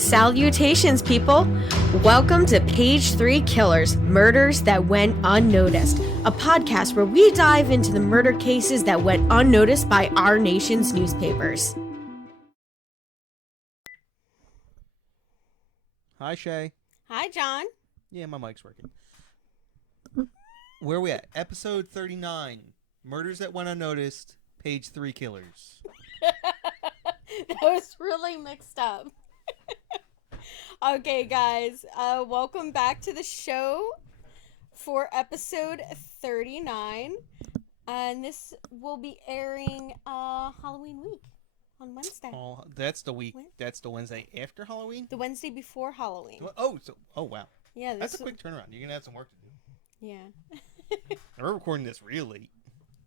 Salutations, people! Welcome to Page 3 Killers, Murders That Went Unnoticed, a podcast where we dive into the murder cases that went unnoticed by our nation's newspapers. Hi, Shay. Hi, John. Yeah, my mic's working. Where are we at? Episode 39, Murders That Went Unnoticed, Page 3 Killers. That was really mixed up. Okay, guys, welcome back to the show for episode 39. And this will be airing Halloween week on Wednesday. Oh, that's the week. That's the Wednesday after Halloween? The Wednesday before Halloween. Oh, wow. Yeah, that's a quick turnaround. You're going to have some work to do. Yeah. We're recording this real late.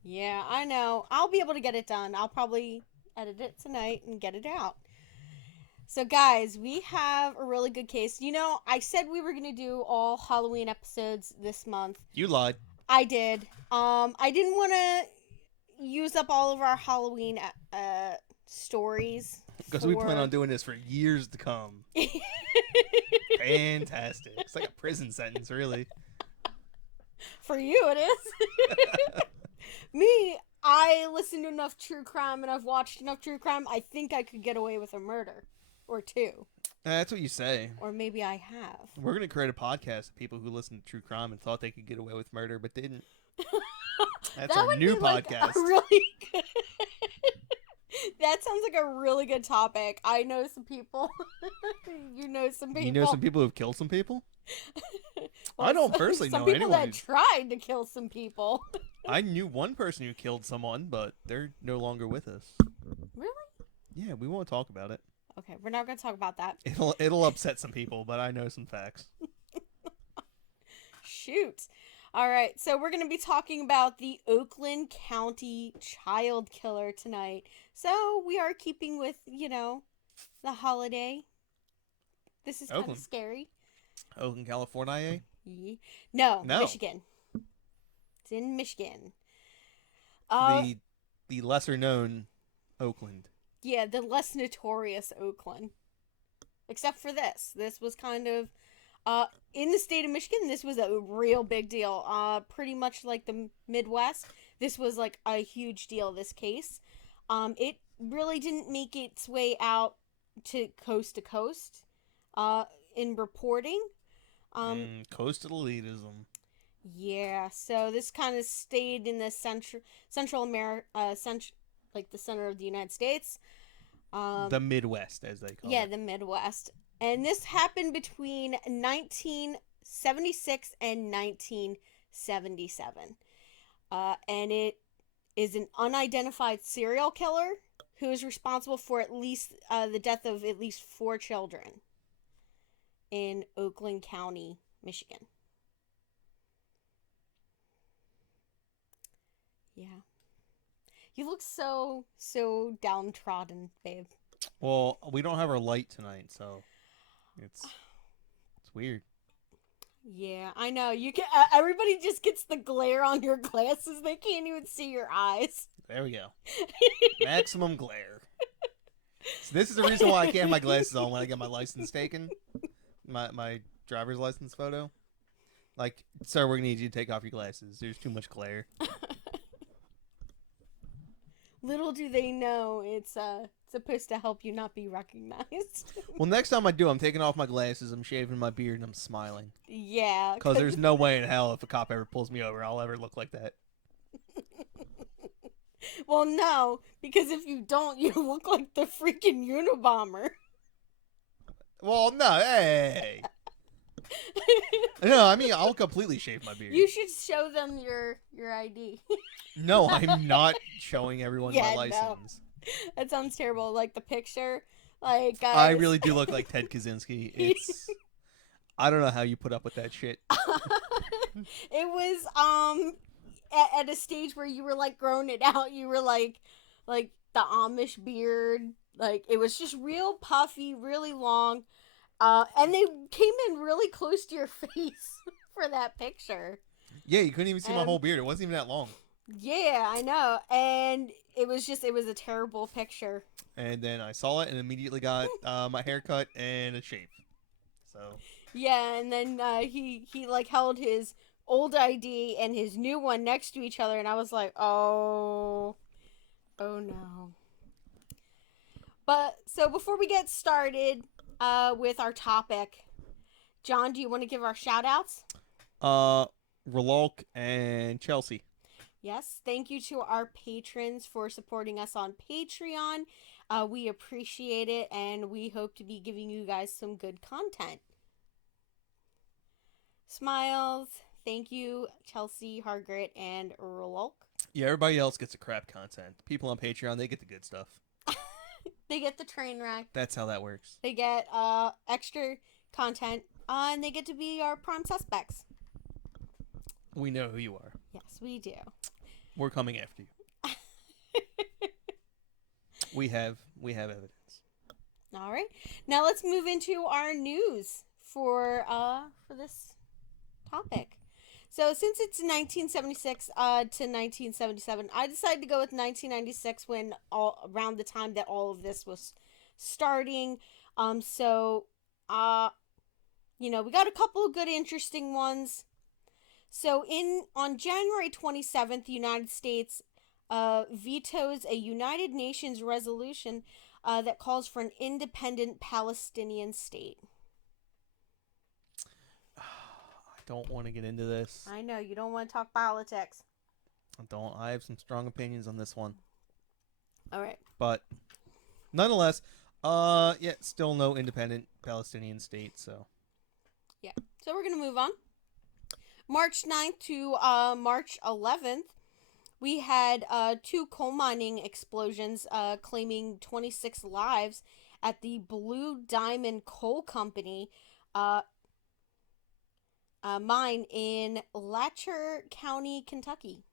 Yeah, I know. I'll be able to get it done. I'll probably edit it tonight and get it out. So, guys, we have a really good case. You know, I said we were going to do all Halloween episodes this month. You lied. I did. I didn't want to use up all of our Halloween stories. Because we plan on doing this for years to come. Fantastic. It's like a prison sentence, really. For you, it is. Me, I listen to enough true crime and I've watched enough true crime. I think I could get away with a murder or two. That's what you say. Or maybe I have. We're going to create a podcast of people who listen to true crime and thought they could get away with murder but didn't. That's our new podcast. Really good... That sounds like a really good topic. I know some people. You know some people. You know some people who've killed some people? Well, I don't personally know anyone. Some people that tried to kill some people. I knew one person who killed someone, but they're no longer with us. Really? Yeah, we won't talk about it. Okay, we're not going to talk about that. It'll upset some people, but I know some facts. Shoot. All right, so we're going to be talking about the Oakland County Child Killer tonight. So we are keeping with, you know, the holiday. This is kind of scary. Oakland, California? Yeah. No, Michigan. It's in Michigan. The lesser known Oakland. Yeah, the less notorious Oakland. Except for this. This was kind of in the state of Michigan, this was a real big deal. Pretty much like the Midwest, this was like a huge deal, this case. It really didn't make its way out to coast in reporting. Coastal elitism. Yeah, so this kind of stayed in the Central America, like the center of the United States. The Midwest, as they call it. Yeah, the Midwest. And this happened between 1976 and 1977. And it is an unidentified serial killer who is responsible for at least the death of at least 4 children in Oakland County, Michigan. Yeah. You look so downtrodden, babe. Well, we don't have our light tonight, so it's weird. Yeah, I know. You can. Everybody just gets the glare on your glasses. They can't even see your eyes. There we go. Maximum glare. So this is the reason why I can't have my glasses on when I get my license taken. My driver's license photo. Like, sir, we're gonna need you to take off your glasses. There's too much glare. Little do they know it's supposed to help you not be recognized. Well, next time I do, I'm taking off my glasses, I'm shaving my beard, and I'm smiling. Yeah. Because there's no way in hell if a cop ever pulls me over, I'll ever look like that. Well, no, because if you don't, you look like the freaking Unabomber. Well, no, hey. No, I mean, I'll completely shave my beard. You should show them your ID. No, I'm not showing everyone my license. No. That sounds terrible. Like the picture, like guys. I really do look like Ted Kaczynski. It's I don't know how you put up with that shit. It was at a stage where you were like growing it out. You were like the Amish beard. Like it was just real puffy, really long. And they came in really close to your face for that picture. Yeah, you couldn't even see my whole beard. It wasn't even that long. Yeah, I know. And it was a terrible picture. And then I saw it and immediately got my hair cut and a shave. So Yeah, and then he like held his old ID and his new one next to each other, and I was like, oh no. But so before we get started with our topic, John, do you want to give our shout outs? uh, Ralulk and Chelsea. Yes, thank you to our patrons for supporting us on Patreon. We appreciate it, and we hope to be giving you guys some good content. Smiles. Thank you, Chelsea, Hargrett, and Ralulk. Yeah, everybody else gets the crap content. People on Patreon, they get the good stuff. They get the train wreck. That's how that works. They get extra content, and they get to be our prime suspects. We know who you are. Yes, we do. We're coming after you. We have evidence. All right. Now let's move into our news for this topic. So since it's 1976 to 1977, I decided to go with 1996 when around the time that all of this was starting. So we got a couple of good interesting ones. So on January 27th, the United States vetoes a United Nations resolution that calls for an independent Palestinian state. I don't want to get into this. I know, you don't want to talk politics. I have some strong opinions on this one. All right. But nonetheless, still no independent Palestinian state, so. Yeah. So we're going to move on. March 9th to March 11th, we had 2 coal mining explosions claiming 26 lives at the Blue Diamond Coal Company mine in Letcher County, Kentucky.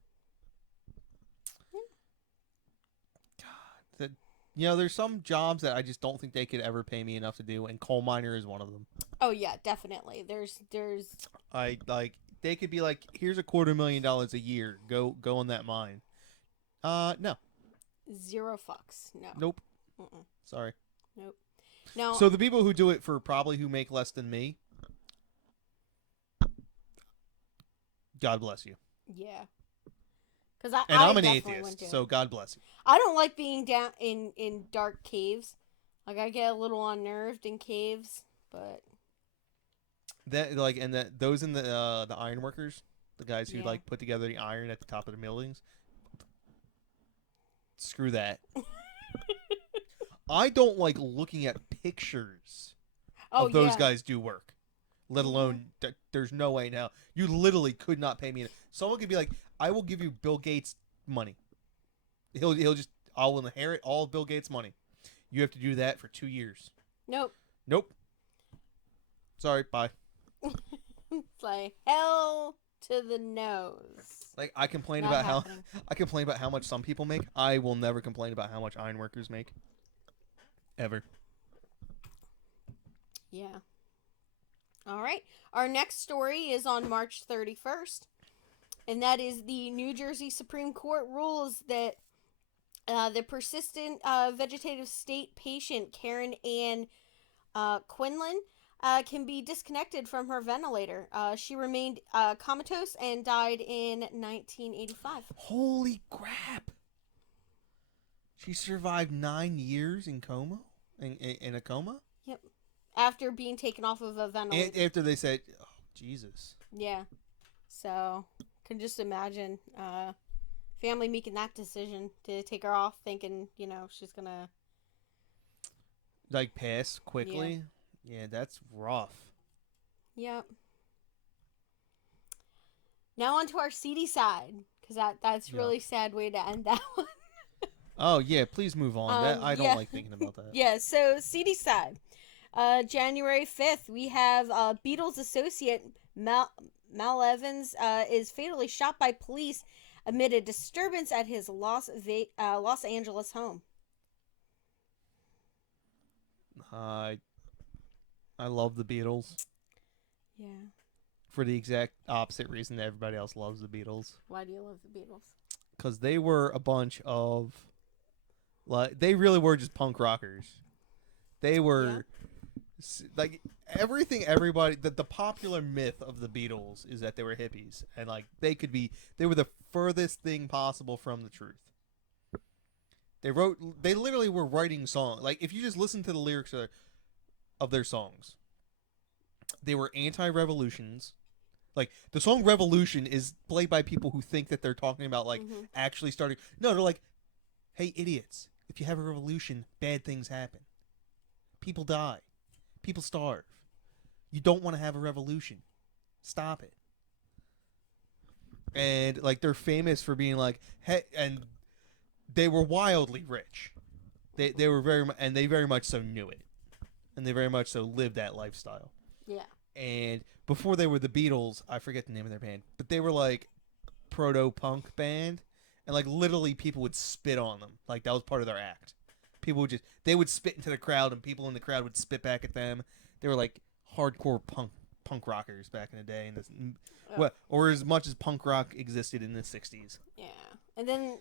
God, there's some jobs that I just don't think they could ever pay me enough to do, and coal miner is one of them. Oh yeah, definitely. There's. They could be like, here's $250,000 a year. Go on that mine. No. Zero fucks. No. Nope. Mm-mm. Sorry. Nope. No. So the people who do it for probably who make less than me, God bless you. Yeah. Because I'm an atheist, so God bless you. I don't like being down in dark caves. Like, I get a little unnerved in caves, but those in the iron workers, the guys who like put together the iron at the top of the buildings. Screw that. I don't like looking at pictures of those guys do work. Let alone, there's no way now. You literally could not pay me. Someone could be like, I will give you Bill Gates money. I'll inherit all of Bill Gates' money. You have to do that for 2 years. Nope. Sorry, bye. It's like, hell to the nose. Like, I complain about how much some people make. I will never complain about how much iron workers make. Ever. Yeah. All right. Our next story is on March 31st, and that is the New Jersey Supreme Court rules that the persistent vegetative state patient Karen Ann Quinlan can be disconnected from her ventilator. She remained comatose and died in 1985. Holy crap! She survived 9 years in coma? In a coma? Yep. After being taken off of a ventilator. After they said, oh, Jesus. Yeah. So, can just imagine family making that decision to take her off, thinking, she's gonna like pass quickly. Yeah, that's rough. Yep. Now on to our seedy side, because that's really sad way to end that one. Oh yeah, please move on. I don't like thinking about that. Yeah. So seedy side. January 5th, we have Beatles associate Mal Evans is fatally shot by police amid a disturbance at his Los Angeles home. I love the Beatles. Yeah. For the exact opposite reason that everybody else loves the Beatles. Why do you love the Beatles? because they were a bunch of they really were just punk rockers. They were like everything. Everybody, the popular myth of the Beatles is that they were hippies, and like they were the furthest thing possible from the truth. They literally were writing songs. Like if you just listen to the lyrics of their songs, they were anti-revolutions. Like the song "Revolution" is played by people who think that they're talking about like actually starting. No, they're like, "Hey, idiots! If you have a revolution, bad things happen. People die. People starve. You don't want to have a revolution. Stop it." And like they're famous for being like, "Hey," and they were wildly rich. They were and they very much so knew it, and they very much so lived that lifestyle. Yeah. And before they were the Beatles, I forget the name of their band, but they were like proto-punk band, and like literally people would spit on them. Like that was part of their act. People would they would spit into the crowd, and people in the crowd would spit back at them. They were like hardcore punk rockers back in the day, and or as much as punk rock existed in the '60s. Yeah, and then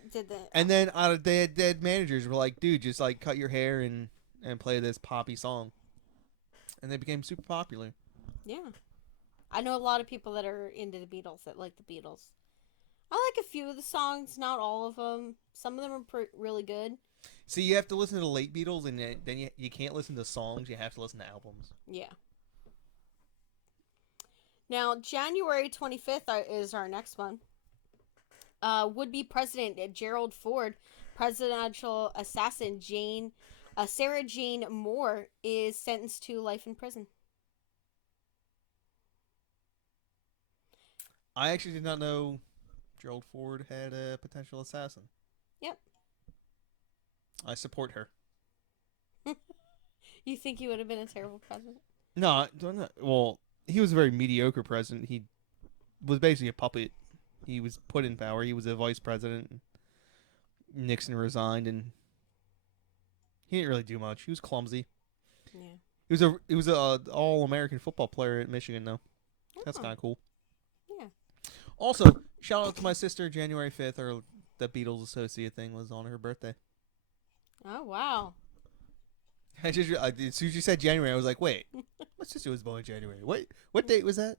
they had managers were like, dude, just like cut your hair and play this poppy song, and they became super popular. Yeah. I know a lot of people that are into the Beatles that like the Beatles. I like a few of the songs, not all of them. Some of them are really good. See, you have to listen to the late Beatles, and then you can't listen to songs. You have to listen to albums. Yeah. Now, January 25th is our next one. Would-be President Gerald Ford, presidential assassin Sarah Jane Moore is sentenced to life in prison. I actually did not know Gerald Ford had a potential assassin. Yep. I support her. You think he would have been a terrible president? No, well, he was a very mediocre president. He was basically a puppet. He was put in power. He was a vice president. Nixon resigned, and he didn't really do much. He was clumsy. Yeah. He was a all-American football player at Michigan, though. That's kind of cool. Yeah. Also, shout out to my sister. January 5th, or the Beatles Associate thing was on her birthday. Oh wow. As soon as you said January, I was like, wait, my sister was born in January. What date was that?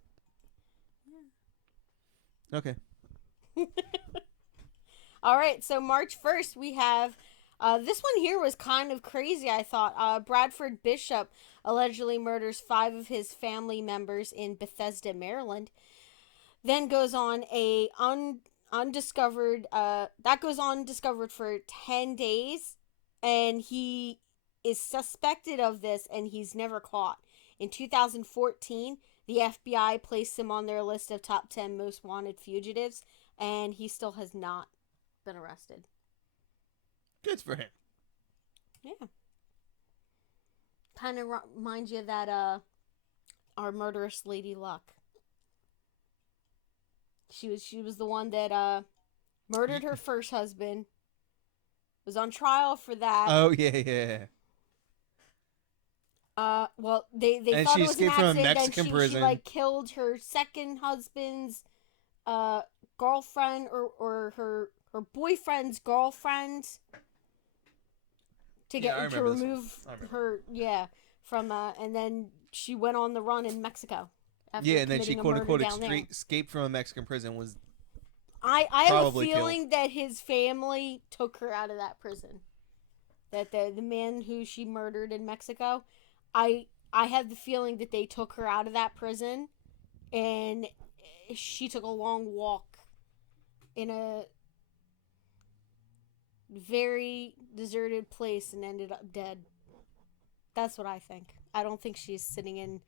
Yeah. Okay. All right, so March 1st, we have, this one here was kind of crazy, I thought. Bradford Bishop allegedly murders 5 of his family members in Bethesda, Maryland. Then goes on undiscovered for 10 days, and he is suspected of this, and he's never caught. In 2014, the FBI placed him on their list of top 10 most wanted fugitives, and he still has not been arrested. Good for him. Yeah. Kind of reminds you of that, our murderous Lady Luck. She was the one that murdered her first husband. Was on trial for that. Oh yeah. Well, they and thought she it was an escaped from a accident, Mexican and prison. she like killed her second husband's girlfriend or her boyfriend's girlfriend to remove her from and then she went on the run in Mexico. And then she quote unquote escaped from a Mexican prison. I have a feeling that his family took her out of that prison. That the man who she murdered in Mexico, I have the feeling that they took her out of that prison, and she took a long walk in a very deserted place and ended up dead. That's what I think. I don't think she's sitting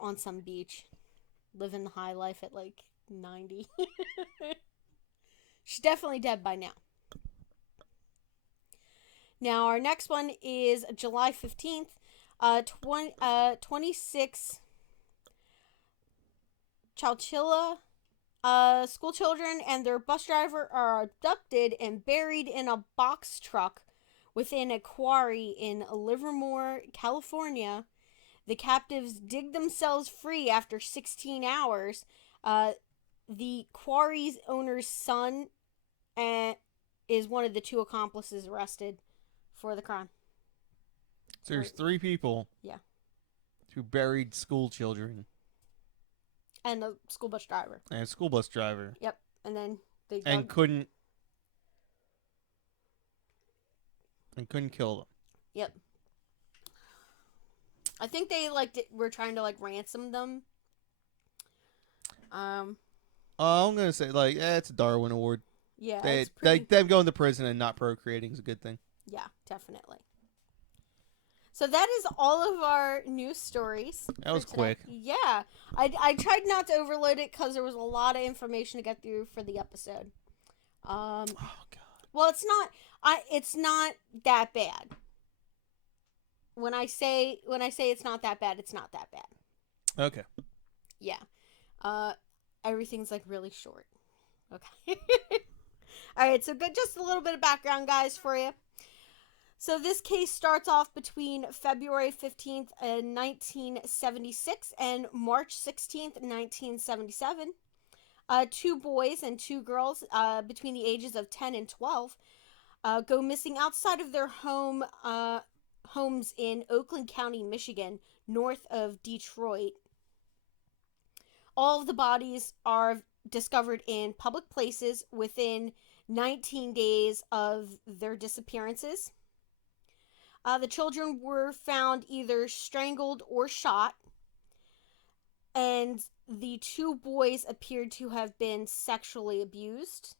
on some beach, living the high life at like 90. She's definitely dead by now. Now, our next one is July 15th. 26 Child Killer school children and their bus driver are abducted and buried in a box truck within a quarry in Livermore, California. The captives dig themselves free after 16 hours. The quarry's owner's son is one of the 2 accomplices arrested for the crime. So there's 3 people. Yeah. Who buried school children. And a school bus driver. And a school bus driver. Yep. And then they and couldn't kill them. Yep. I think they were trying to ransom them. I'm gonna say it's a Darwin Award. Yeah. Them going to prison and not procreating is a good thing. Yeah, definitely. So that is all of our news stories. That was quick. Yeah. I tried not to overload it because there was a lot of information to get through for the episode. Oh God. Well, it's not that bad. When I say it's not that bad, it's not that bad. Okay. Yeah. Everything's really short. Okay. All right, so just a little bit of background, guys, for you. So this case starts off between February 15th, 1976 and March 16th, 1977. 2 boys and 2 girls between the ages of 10 and 12 go missing outside of their homes in Oakland County, Michigan, north of Detroit. All of the bodies are discovered in public places within 19 days of their disappearances. The children were found either strangled or shot, and the 2 boys appeared to have been sexually abused.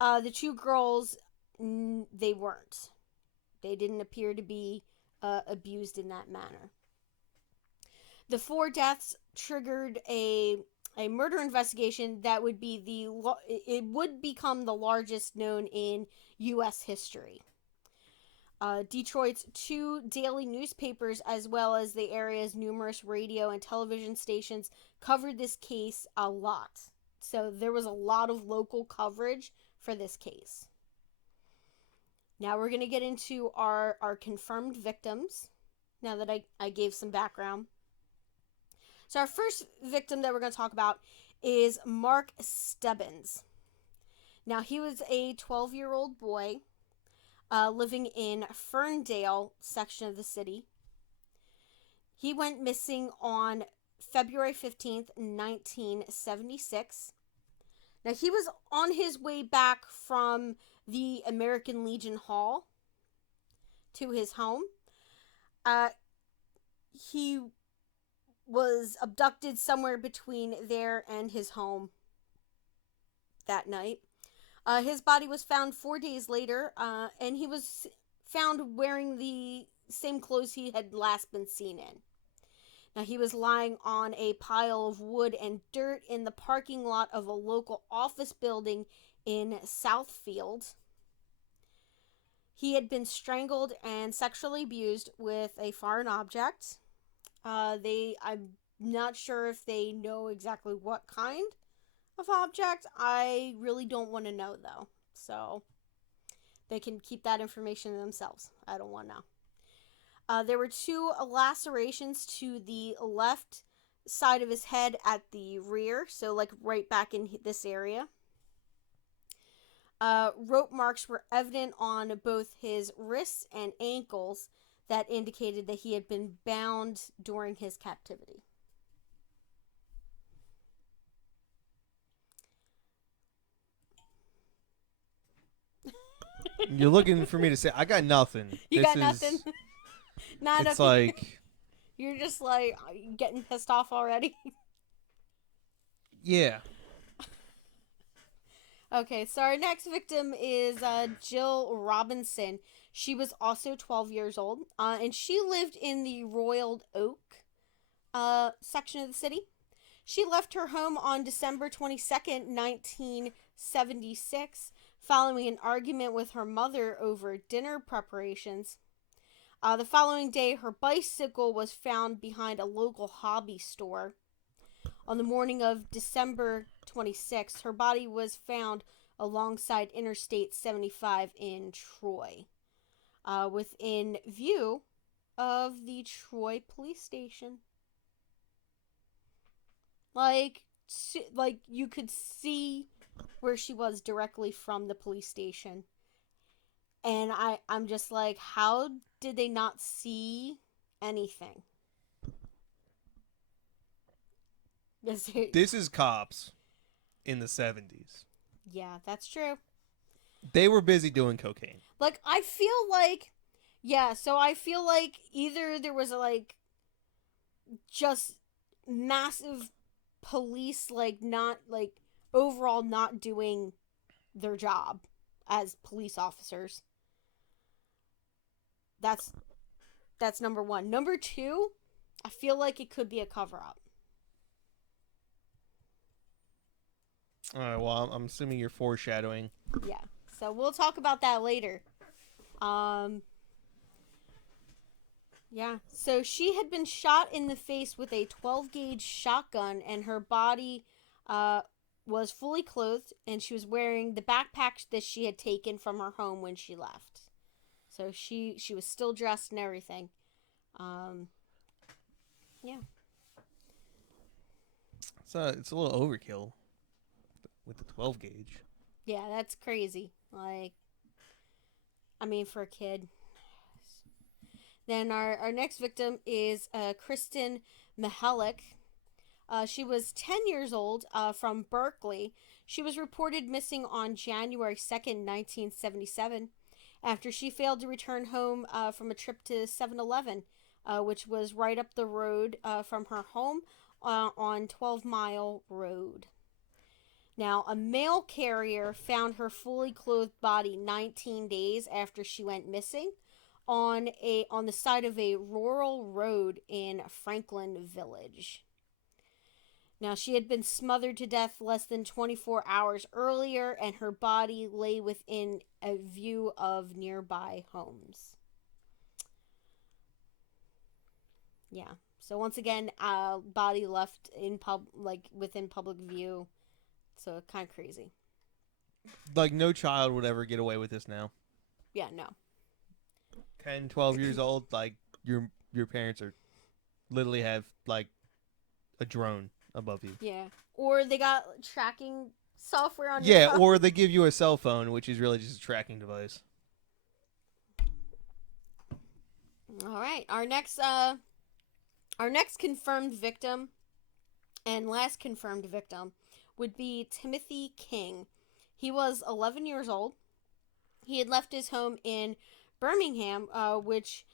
The 2 girls, they weren't. They didn't appear to be abused in that manner. The 4 deaths triggered a murder investigation that would be it would become the largest known in U.S. history. Detroit's 2 daily newspapers, as well as the area's numerous radio and television stations, covered this case a lot. So there was a lot of local coverage for this case. Now we're going to get into our confirmed victims, now that I gave some background. So our first victim that we're going to talk about is Mark Stebbins. Now he was a 12-year-old boy living in Ferndale section of the city. He went missing on February 15th, 1976. Now, he was on his way back from the American Legion Hall to his home. He was abducted somewhere between there and his home that night. His body was found 4 days later, and he was found wearing the same clothes he had last been seen in. Now, he was lying on a pile of wood and dirt in the parking lot of a local office building in Southfield. He had been strangled and sexually abused with a foreign object. I'm not sure if they know exactly what kind of object. I really don't want to know, though. So they can keep that information to themselves. I don't want to know. There were 2 lacerations to the left side of his head at the rear, so right back in this area. Rope marks were evident on both his wrists and ankles that indicated that he had been bound during his captivity. You're looking for me to say I got nothing. You got nothing? Not it's nothing. You're just getting pissed off already. Yeah. Okay, so our next victim is Jill Robinson. She was also 12 years old, and she lived in the Royal Oak section of the city. She left her home on December 22nd, 1976, following an argument with her mother over dinner preparations. The following day, her bicycle was found behind a local hobby store. On the morning of December 26th, her body was found alongside Interstate 75 in Troy, within view of the Troy police station. You could see where she was directly from the police station. And I'm just like, how did they not see anything? This is cops in the 70s. Yeah, that's true. They were busy doing cocaine. Like, I feel like, yeah, so I feel like either there was like just massive police, like, not, like, overall not doing their job as police officers. That's number one. Number two, I feel like it could be a cover up. All right, well, I'm assuming you're foreshadowing. Yeah. So we'll talk about that later. Yeah. So she had been shot in the face with a 12 gauge shotgun, and her body was fully clothed, and she was wearing the backpack that she had taken from her home when she left. So she was still dressed and everything. Yeah. So it's a little overkill with the 12 gauge. Yeah, that's crazy. Like, I mean, for a kid. Then our next victim is Kristen Mihalik. She was 10 years old, from Berkeley. She was reported missing on January 2nd, 1977, after she failed to return home from a trip to 7-Eleven, which was right up the road from her home on 12 Mile Road. Now, a mail carrier found her fully clothed body 19 days after she went missing on the side of a rural road in Franklin Village. Now, she had been smothered to death less than 24 hours earlier, and her body lay within a view of nearby homes. Yeah. So once again, body left in within public view. So kind of crazy. Like, no child would ever get away with this now. Yeah, no. 10, 12 years old, like, your parents are literally have, like, a drone above you. Yeah. Or they got tracking software on your Yeah, phone. or they give you a cell phone, which is really just a tracking device. All right. Our next confirmed victim and last confirmed victim would be Timothy King. He was 11 years old. He had left his home in Birmingham, which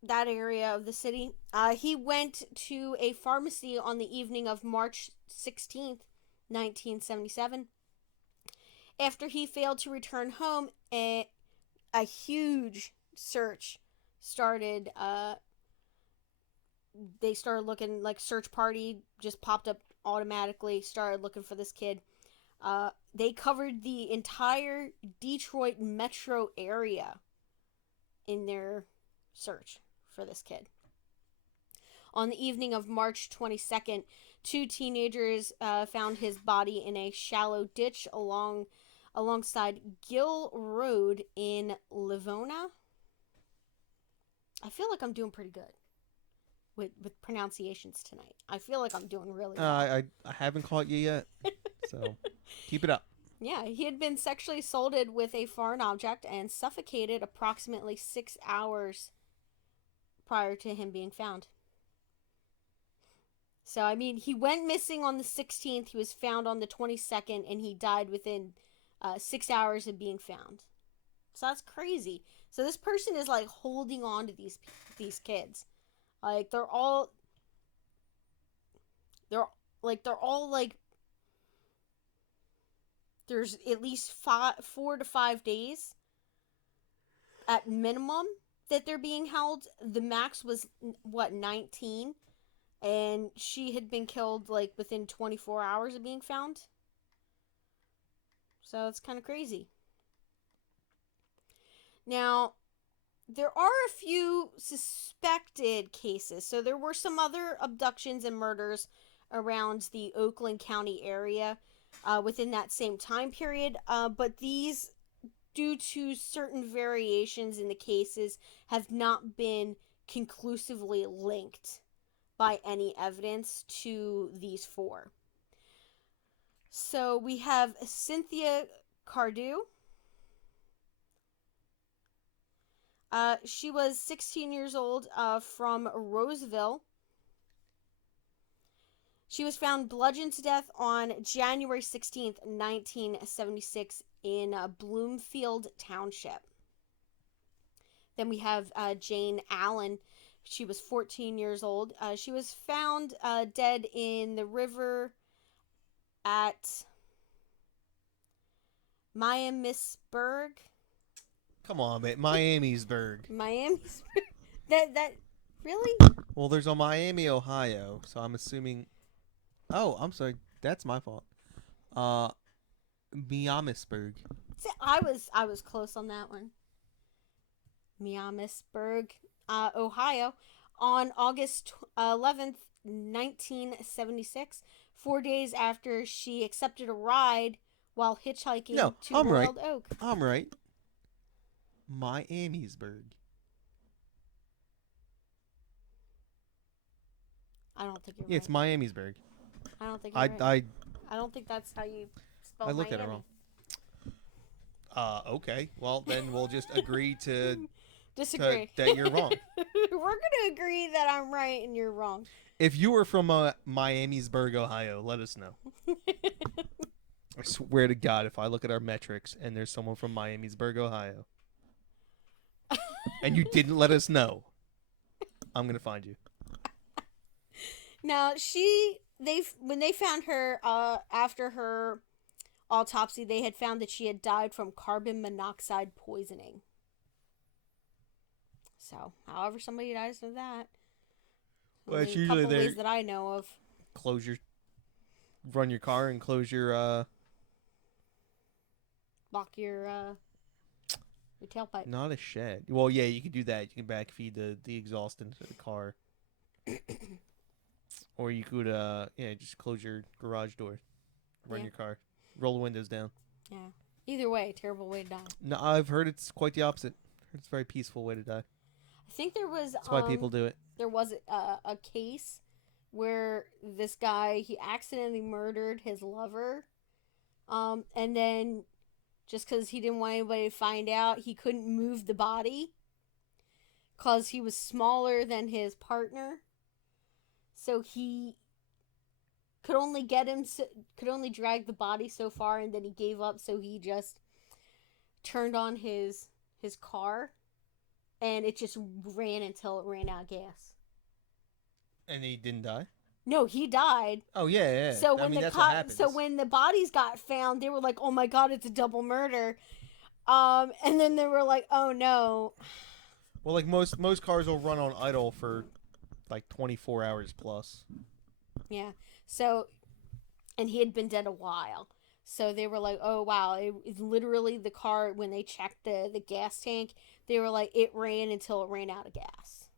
that area of the city. He went to a pharmacy on the evening of March 16th, 1977. After he failed to return home, a huge search started. They started looking, like, search party just popped up automatically, started looking for this kid. They covered the entire Detroit metro area in their search for this kid. On the evening of March 22nd, two teenagers found his body in a shallow ditch alongside Gill Road in Livona. I feel like I'm doing pretty good with pronunciations tonight. I feel like I'm doing really well. I haven't caught you yet, so keep it up. Yeah, he had been sexually assaulted with a foreign object and suffocated approximately 6 hours prior to him being found. So, I mean, he went missing on the 16th, he was found on the 22nd, and he died within 6 hours of being found. So that's crazy. So this person is, like, holding on to these kids. Like, they're all there's at least 4 to 5 days at minimum that they're being held. The max was 19, and she had been killed, like, within 24 hours of being found. So it's kind of crazy. Now, there are a few suspected cases. So there were some other abductions and murders around the Oakland County area within that same time period. But these, due to certain variations in the cases, have not been conclusively linked by any evidence to these four. So we have Cynthia Cardew. She was 16 years old from Roseville. She was found bludgeoned to death on January 16th, 1976 in Bloomfield Township. Then we have Jane Allen. She was 14 years old. She was found dead in the river at Miamisburg. Come on, man. Miamisburg. Miamisburg? That really? Well, there's a Miami, Ohio, so I'm assuming. Oh, I'm sorry. That's my fault. Miamisburg. See, I was close on that one. Miamisburg, Ohio, on August 11th, 1976, 4 days after she accepted a ride while hitchhiking to I'm Royal right. Oak. I'm right. Miamisburg. I don't think you're Yeah, right. it's Miamisburg. I don't think you're right. I don't think that's how you spell I looked Miami. at it wrong. Okay. Well, then we'll just agree to Disagree. that you're wrong. We're gonna agree that I'm right and you're wrong. If you were from Miamisburg, Ohio, let us know. I swear to God, if I look at our metrics and there's someone from Miamisburg, Ohio, and you didn't let us know, I'm gonna find you. Now when they found her after her autopsy, they had found that she had died from carbon monoxide poisoning. So, however somebody dies of that, Well, it's only a usually couple ways that I know of. Run your car and close your Lock your tailpipe. Not a shed. Well, yeah, you can do that. You can backfeed the exhaust into the car. Or you could just close your garage door. Run your car. Roll the windows down. Yeah. Either way, terrible way to die. No, I've heard it's quite the opposite. It's a very peaceful way to die. I think there was That's why people do it. There was a case where this guy, he accidentally murdered his lover. And then just because he didn't want anybody to find out, he couldn't move the body because he was smaller than his partner. So he could only drag the body so far, and then he gave up. So he just turned on his car, and it just ran until it ran out of gas. And he didn't die? No, he died. Oh yeah. So when when the bodies got found, they were like, "Oh my God, it's a double murder," and then they were like, "Oh no." Well, like most cars will run on idle for like 24 hours plus. Yeah. So, and he had been dead a while. So they were like, "Oh wow!" It's literally the car when they checked the gas tank. They were like, "It ran until it ran out of gas,"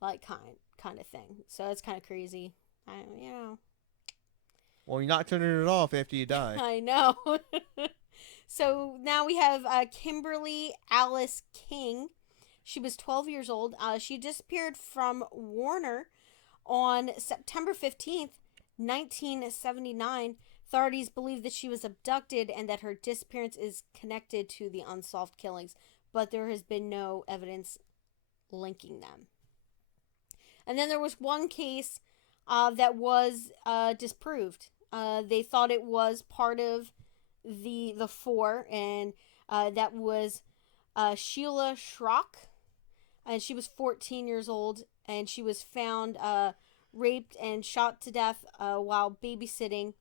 like kind of thing. So it's kind of crazy. Well, you're not turning it off after you die. I know. So now we have Kimberly Alice King. She was 12 years old. She disappeared from Warner on September 15th, 1979. Authorities believe that she was abducted and that her disappearance is connected to the unsolved killings, but there has been no evidence linking them. And then there was one case that was disproved. They thought it was part of the four, and that was Sheila Schrock, and she was 14 years old, and she was found raped and shot to death while babysitting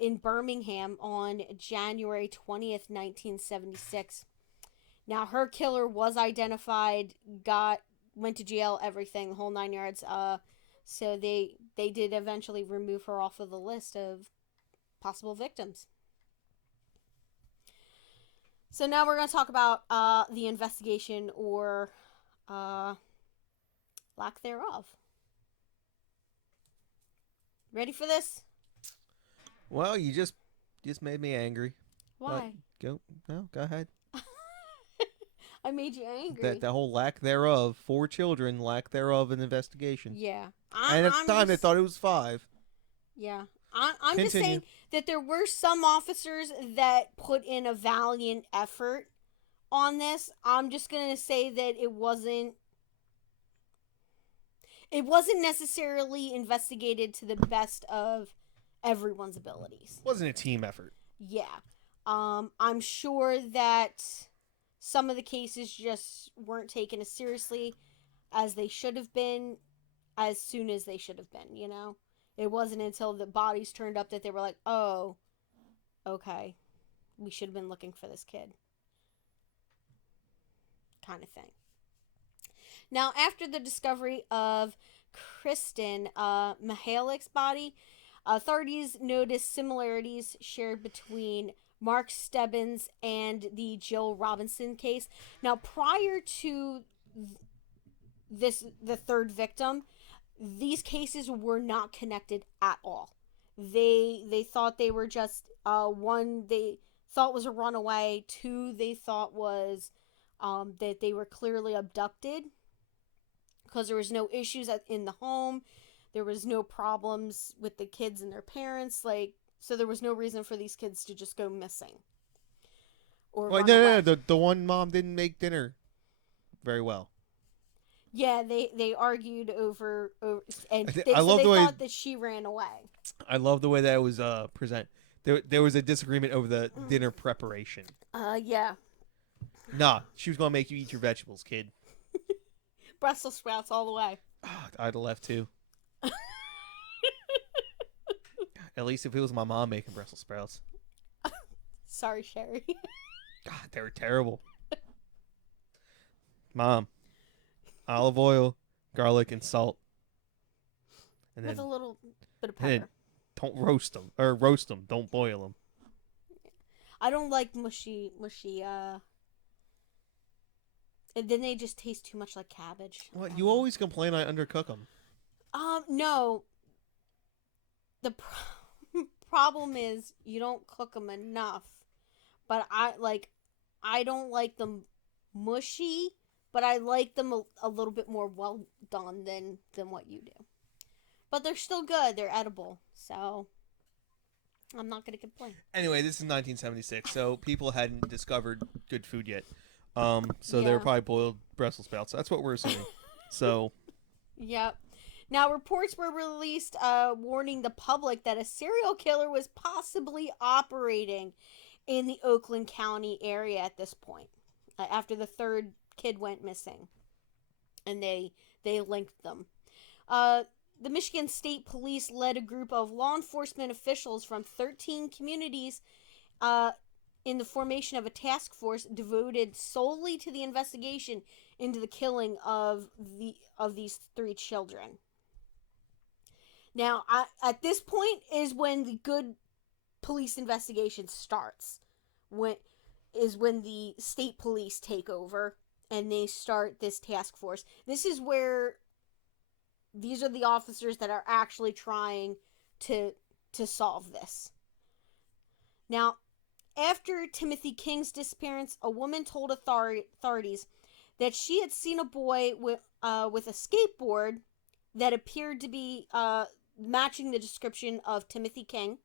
in Birmingham on January 20th, 1976. Now, her killer was identified, went to jail, everything, the whole 9 yards. So they did eventually remove her off of the list of possible victims. So now we're going to talk about the investigation or lack thereof. Ready for this? Well, you just made me angry. Why? Go ahead. I made you angry. The whole lack thereof, 4 children, lack thereof an investigation. Yeah. And at the time, they thought it was 5. Yeah. I'm just saying that there were some officers that put in a valiant effort on this. I'm just going to say that it wasn't necessarily investigated to the best of everyone's abilities. It wasn't a team effort. Yeah. I'm sure that some of the cases just weren't taken as seriously as they should have been, as soon as they should have been, you know? It wasn't until the bodies turned up that they were like, oh, okay, we should have been looking for this kid. Kind of thing. Now, after the discovery of Kristen Mihalik's body, authorities noticed similarities shared between Mark Stebbins and the Jill Robinson case. Now, prior to the third victim, these cases were not connected at all. They thought they were just one they thought was a runaway, two they thought was that they were clearly abducted because there was no issues in the home. There was no problems with the kids and their parents, so there was no reason for these kids to just go missing. Or no, the one mom didn't make dinner very well. Yeah, they argued over and they thought that she ran away. I love the way that it was presented. There was a disagreement over the dinner preparation. Yeah. Nah, she was gonna make you eat your vegetables, kid. Brussels sprouts all the way. I'd have left too. At least if it was my mom making Brussels sprouts. Sorry, Sherry. God, they were terrible. Mom, olive oil, garlic, and salt. And with then, a little bit of pepper. Don't roast them. Or roast them. Don't boil them. I don't like mushy, and then they just taste too much like cabbage. What? You always complain I undercook them. No. The problem is you don't cook them enough. But I don't like them mushy, but I like them a little bit more well done than what you do. But they're still good. They're edible. So I'm not going to complain. Anyway, this is 1976, so people hadn't discovered good food yet. So they were probably boiled Brussels sprouts. That's what we're assuming. So. Yep. Now, reports were released warning the public that a serial killer was possibly operating in the Oakland County area at this point, after the third kid went missing, and they linked them. The Michigan State Police led a group of law enforcement officials from 13 communities in the formation of a task force devoted solely to the investigation into the killing of these three children. Now, at this point is when the good police investigation starts. When the state police take over and they start this task force. This is where these are the officers that are actually trying to solve this. Now, after Timothy King's disappearance, a woman told authorities that she had seen a boy with a skateboard that appeared to be matching the description of Timothy King,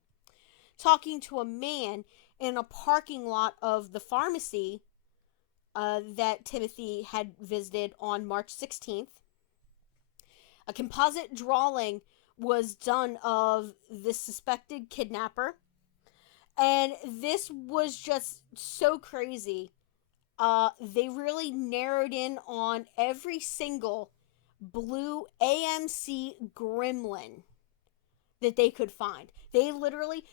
talking to a man in a parking lot of the pharmacy that Timothy had visited on March 16th. A composite drawing was done of the suspected kidnapper. And this was just so crazy. They really narrowed in on every single blue AMC gremlin that they could find. They literally,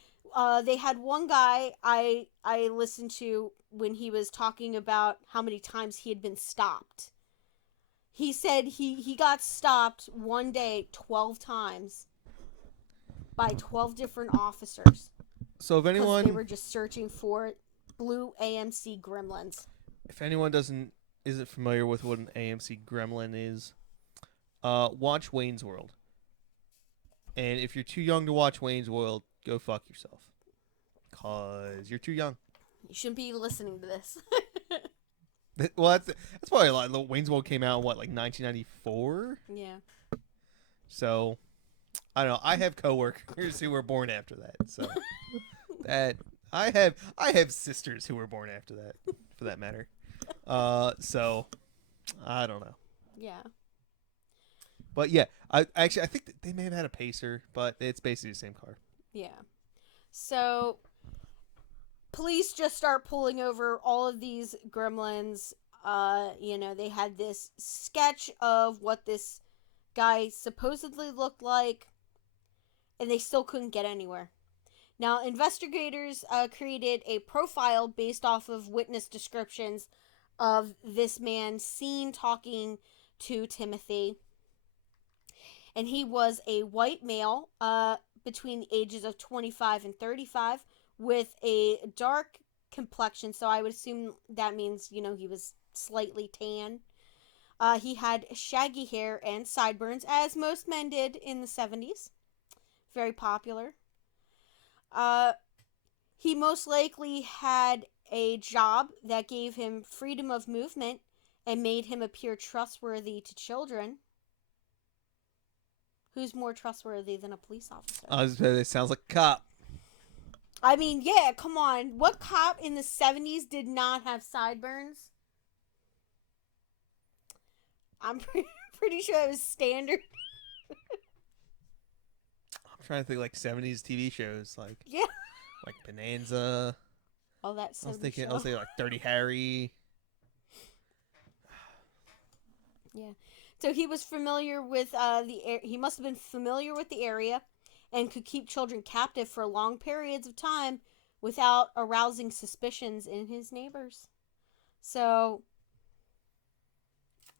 they had one guy I listened to when he was talking about how many times he had been stopped. He said he got stopped one day 12 times by 12 different officers. So if anyone, they were just searching for blue AMC gremlins. If anyone isn't familiar with what an AMC gremlin is, watch Wayne's World. And if you're too young to watch Wayne's World, go fuck yourself. 'Cause you're too young. You shouldn't be listening to this. Well, that's probably a lot. Wayne's World came out in, 1994? Yeah. So, I don't know. I have coworkers who were born after that, so that I have sisters who were born after that, for that matter. So I don't know. Yeah. But yeah, I think that they may have had a Pacer, but it's basically the same car. Yeah. So police just start pulling over all of these gremlins. They had this sketch of what this guy supposedly looked like, and they still couldn't get anywhere. Now, investigators created a profile based off of witness descriptions of this man seen talking to Timothy. And he was a white male between the ages of 25 and 35 with a dark complexion. So I would assume that means, he was slightly tan. He had shaggy hair and sideburns, as most men did in the 70s. Very popular. He most likely had a job that gave him freedom of movement and made him appear trustworthy to children. Who's more trustworthy than a police officer? It sounds like a cop. I mean, yeah, come on. What cop in the 70s did not have sideburns? I'm pretty sure it was standard. I'm trying to think like 70s TV shows, like Yeah. like Bonanza. Oh, that's I was thinking like Dirty Harry. Yeah. So he was familiar with he must have been familiar with the area and could keep children captive for long periods of time without arousing suspicions in his neighbors. So,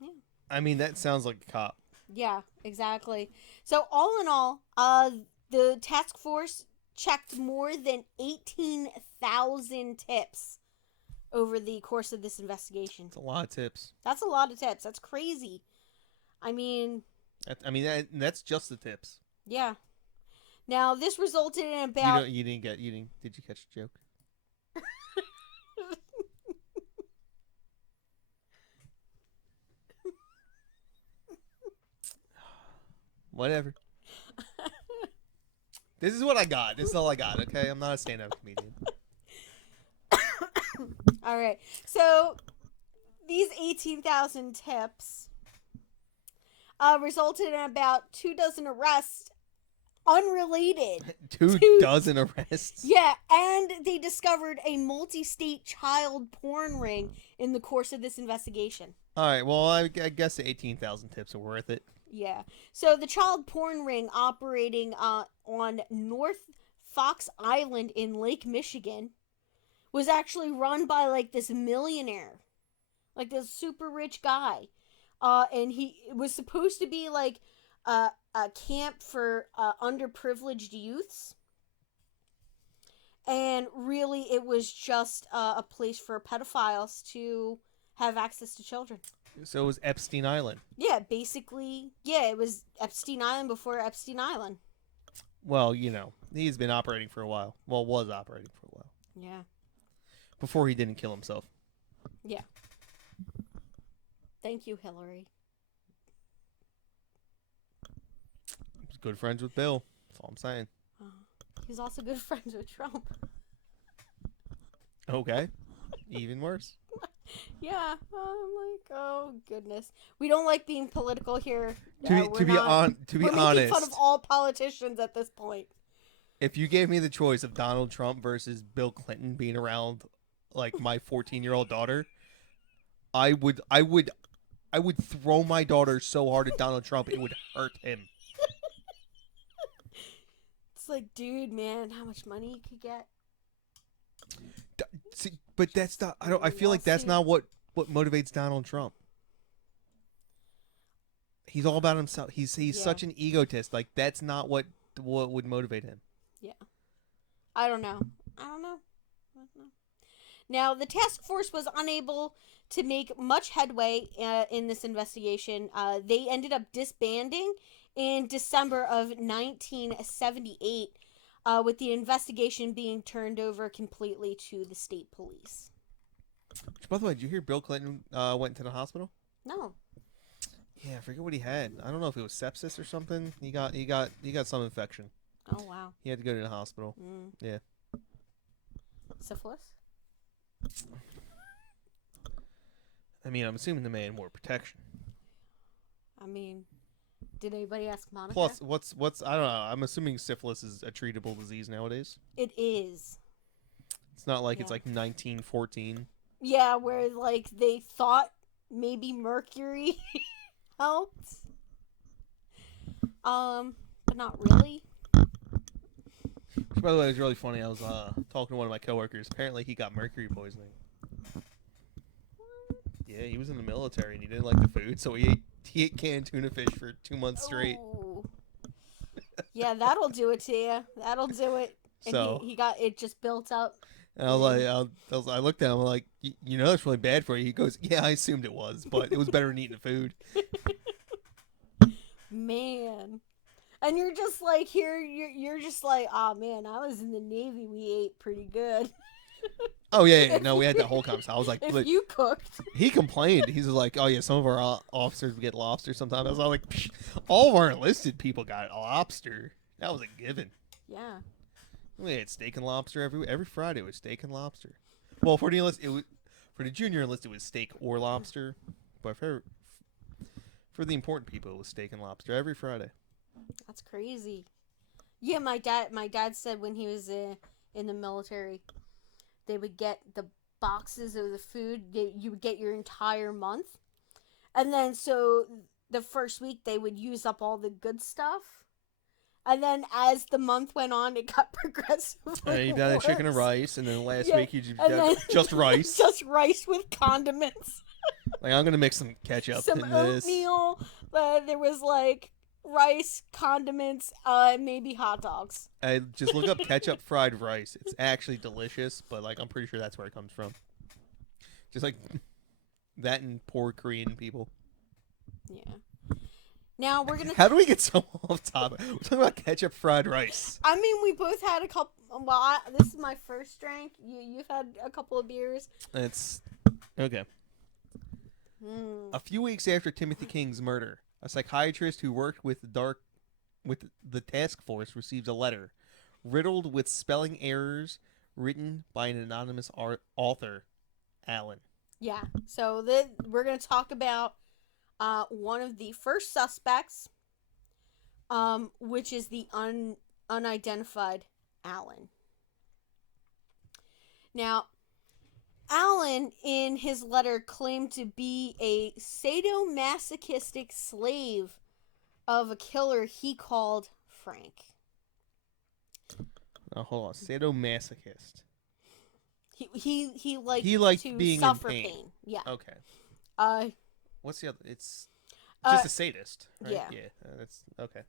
yeah. I mean, that sounds like a cop. Yeah, exactly. So, all in all, the task force checked more than 18,000 tips over the course of this investigation. That's a lot of tips. That's a lot of tips. That's crazy. I mean, that's just the tips. yeah. Now, this resulted in about... Did you catch the joke? Whatever. This is what I got. This is all I got, okay? I'm not a stand-up comedian. All right. So, these 18,000 tips resulted in about 24 arrests unrelated. Two dozen arrests? Yeah, and they discovered a multi-state child porn ring in the course of this investigation. All right, well, I guess the 18,000 tips are worth it. Yeah. So the child porn ring operating on North Fox Island in Lake Michigan was actually run by like this millionaire, like this super rich guy. And he was supposed to be like a camp for underprivileged youths. And really it was just a place for pedophiles to have access to children. So it was Epstein Island. Yeah, basically, yeah, it was Epstein Island before Epstein Island. Well, he's been operating for a while. Well, was operating for a while. Yeah. Before he didn't kill himself. Yeah. Thank you, Hillary. He's good friends with Bill. That's all I'm saying. He's also good friends with Trump. Okay. Even worse. Yeah, I'm like, oh goodness, we don't like being political here. To be honest, we're making fun of all politicians at this point. If you gave me the choice of Donald Trump versus Bill Clinton being around, like my 14-year-old daughter, I would throw my daughter so hard at Donald Trump it would hurt him. It's like, dude, man, how much money you could get? See, but that's not. I feel like that's not what motivates Donald Trump. He's all about himself. He's such an egotist. Like that's not what would motivate him. Yeah, I don't know. Now the task force was unable to make much headway in this investigation. They ended up disbanding in December of 1978. With the investigation being turned over completely to the state police. By the way, did you hear Bill Clinton went to the hospital? No. Yeah, I forget what he had. I don't know if it was sepsis or something. He got some infection. Oh wow. He had to go to the hospital. Yeah. Syphilis. I mean, I'm assuming the man wore protection. I mean, did anybody ask Monica? Plus, what's I don't know. I'm assuming syphilis is a treatable disease nowadays. It is. It's not like it's like 1914. Yeah, where like they thought maybe mercury helped. But not really. Which, by the way, was really funny. I was talking to one of my coworkers. Apparently, he got mercury poisoning. Yeah, he was in the military and he didn't like the food, so he ate canned tuna fish for 2 months straight. Ooh. Yeah, that'll do it to you. That'll do it. And So he got it just built up. And I was like, I looked at him like, you know, that's really bad for you. He goes, yeah, I assumed it was, but it was better than eating the food. Man. And you're just like, you're just like, oh man, I was in the Navy. We ate pretty good. Oh, yeah. No, we had that whole conversation. I was like, if you cooked. He complained. He's like, oh, yeah, some of our officers would get lobster sometimes. I was like, psh, all of our enlisted people got lobster. That was a given. Yeah. We had steak and lobster every Friday. It was steak and lobster. Well, for the enlisted, for the junior enlisted, it was steak or lobster. But for the important people, it was steak and lobster every Friday. That's crazy. Yeah, my dad said when he was in the military, they would get the boxes of the food. You would get your entire month, and then so the first week they would use up all the good stuff. And then as the month went on, it got progressively you got worse. a chicken and rice, and then last week you just rice. Just rice with condiments. Like, I'm going to mix some ketchup some in this. Oatmeal. There was, like, rice, condiments, maybe hot dogs. I just look up ketchup fried rice. It's actually delicious, but, like, I'm pretty sure that's where it comes from. Just, like, that and poor Korean people. Yeah. Now we're gonna. How do we get so off topic? We're talking about ketchup fried rice. I mean, we both had a couple. Well, this is my first drink. You've had a couple of beers. It's okay. A few weeks after Timothy King's murder, a psychiatrist who worked with the task force receives a letter riddled with spelling errors written by an anonymous author, Alan. Yeah. So we're gonna talk about. One of the first suspects, which is the unidentified Alan. Now, Alan, in his letter, claimed to be a sadomasochistic slave of a killer he called Frank. Oh, hold on, sadomasochist. He liked to being suffer in pain. Yeah. Okay. What's the other? It's just a sadist, right? Yeah. Yeah, that's okay.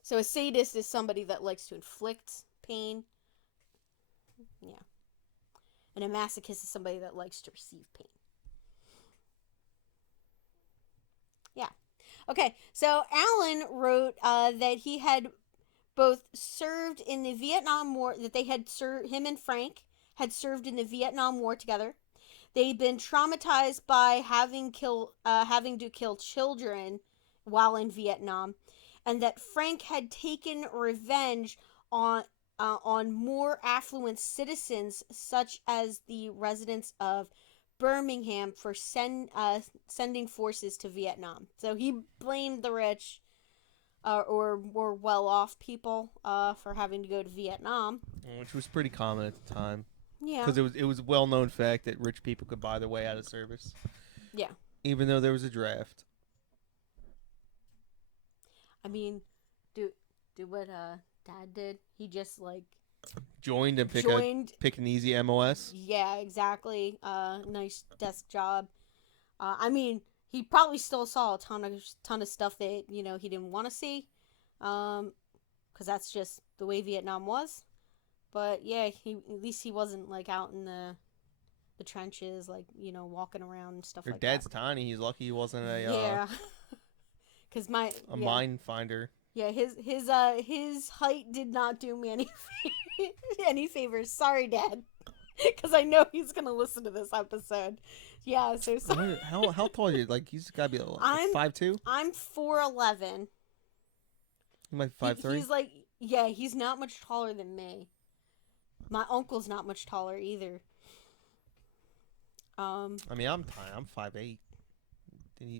So a sadist is somebody that likes to inflict pain. Yeah. And a masochist is somebody that likes to receive pain. Yeah. Okay, so Alan wrote that he had both served in the Vietnam War, that they had him and Frank had served in the Vietnam War together. They'd been traumatized by having to kill children while in Vietnam, and that Frank had taken revenge on more affluent citizens, such as the residents of Birmingham, for sending forces to Vietnam. So he blamed the rich or more well-off people for having to go to Vietnam, which was pretty common at the time. Yeah. Because it was a well-known fact that rich people could buy their way out of service. Yeah. Even though there was a draft. I mean, do what Dad did. He just like joined and pick an easy MOS. Yeah, exactly. Nice desk job. I mean, he probably still saw a ton of stuff that he didn't want to see, because that's just the way Vietnam was. But yeah, at least he wasn't like out in the trenches, like walking around and stuff like that. Your dad's tiny. He's lucky he wasn't a because mine finder. Yeah, his height did not do me any favors. Sorry, Dad, because I know he's gonna listen to this episode. Yeah, so sorry. How tall are you? Like, he's got to be like I'm 5'2"? I'm 4'11". He might be 5'3"? He's like, yeah, he's not much taller than me. My uncle's not much taller either. I mean, I'm tiny. I'm 5'8".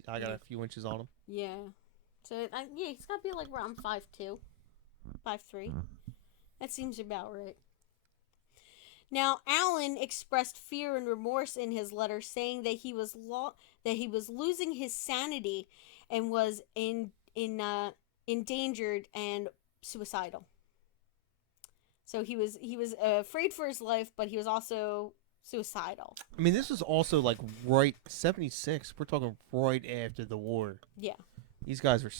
I got a few inches on him. Yeah. So yeah, he's got to be like around 5'2", 5'3". That seems about right. Now, Allen expressed fear and remorse in his letter, saying that he was losing his sanity and was endangered and suicidal. So he was afraid for his life, but he was also suicidal. I mean, this was also like right 76. We're talking right after the war. Yeah. These guys were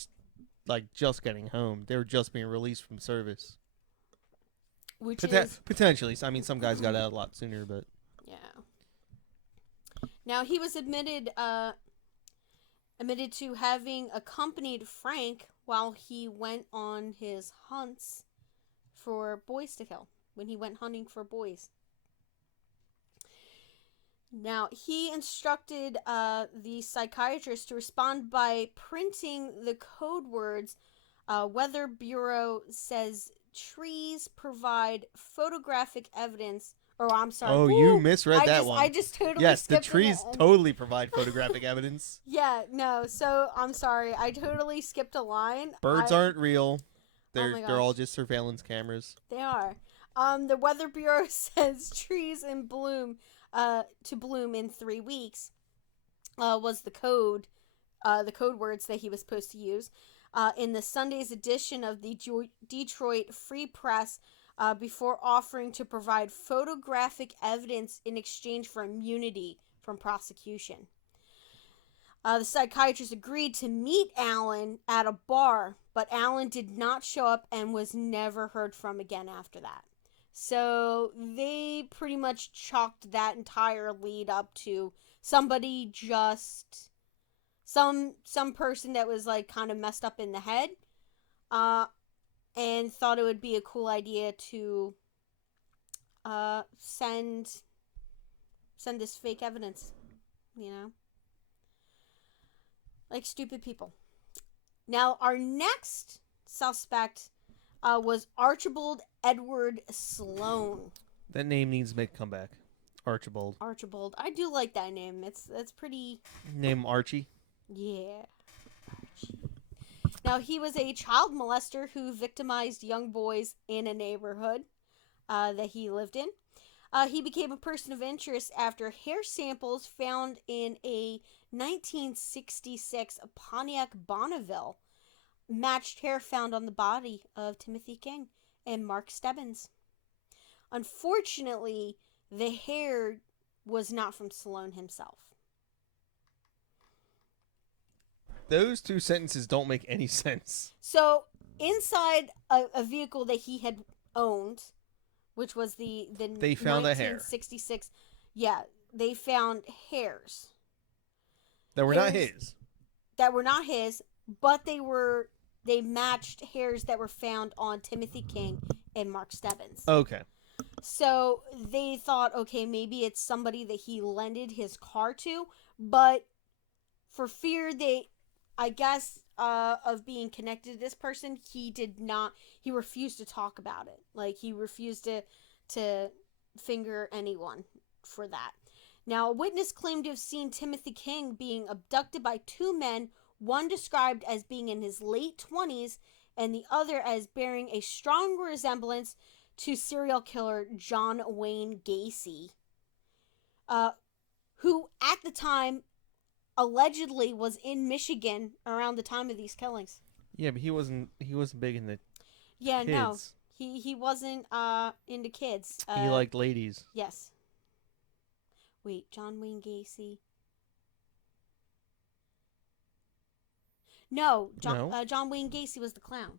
like just getting home. They were just being released from service. Which is potentially. I mean, some guys got out a lot sooner, but yeah. Now he was admitted to having accompanied Frank while he went on his hunts for boys to kill. When he went hunting for boys. Now, he instructed the psychiatrist to respond by printing the code words, Weather Bureau says trees provide photographic evidence. Oh, I'm sorry. Oh, you misread that one. I just totally Yes, the skipped trees totally provide photographic evidence. Yeah, no, so I'm sorry. I totally skipped a line. Birds aren't real. Oh They're all just surveillance cameras. They are. The Weather Bureau says trees in bloom to bloom in 3 weeks was the code words that he was supposed to use in the Sunday's edition of the Detroit Free Press before offering to provide photographic evidence in exchange for immunity from prosecution. The psychiatrist agreed to meet Allen at a bar, but Allen did not show up and was never heard from again after that. So they pretty much chalked that entire lead up to somebody some person that was like kind of messed up in the head, and thought it would be a cool idea to send this fake evidence, like stupid people. Now our next suspect was Archibald Edward Sloan. That name needs to make a comeback. Archibald. I do like that name. That's pretty. Name Archie. Yeah. Archie. Now he was a child molester who victimized young boys in a neighborhood that he lived in. He became a person of interest after hair samples found in a 1966 Pontiac Bonneville matched hair found on the body of Timothy King and Mark Stebbins. Unfortunately, the hair was not from Sloan himself. Those two sentences don't make any sense. So, inside a vehicle that he had owned, which was the they found 1966, a hair. Yeah, they found hairs. That were not his. That were not his, but they matched hairs that were found on Timothy King and Mark Stebbins. Okay. So they thought, okay, maybe it's somebody that he lended his car to, but for fear of being connected to this person, he refused to talk about it. Like, he refused to finger anyone for that. Now, a witness claimed to have seen Timothy King being abducted by two men, one described as being in his late 20s and the other as bearing a strong resemblance to serial killer John Wayne Gacy, who at the time allegedly was in Michigan around the time of these killings. Yeah, but he wasn't big in the kids. No. He He wasn't into kids. He liked ladies. Yes. Wait, John Wayne Gacy. No, John Wayne Gacy was the clown.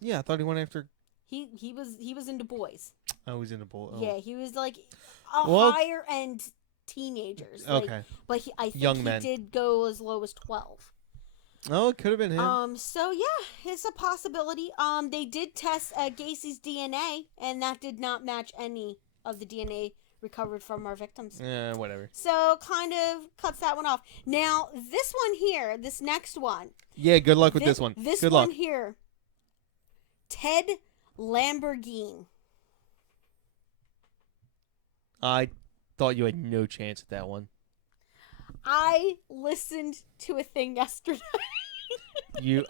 Yeah, I thought he went after. He was into boys. Oh, he's into boys. Oh. Yeah, he was like higher end teenagers. Okay. But I think Young he men. did go as low as 12. Oh, it could have been him. So yeah, it's a possibility. They did test Gacy's DNA, and that did not match any of the DNA recovered from our victims. Whatever. So kind of cuts that one off. Now this one here, this next one. Yeah, good luck with this one. This good one luck. here. Ted Lamborghini. I thought you had no chance at that one. I listened to a thing yesterday.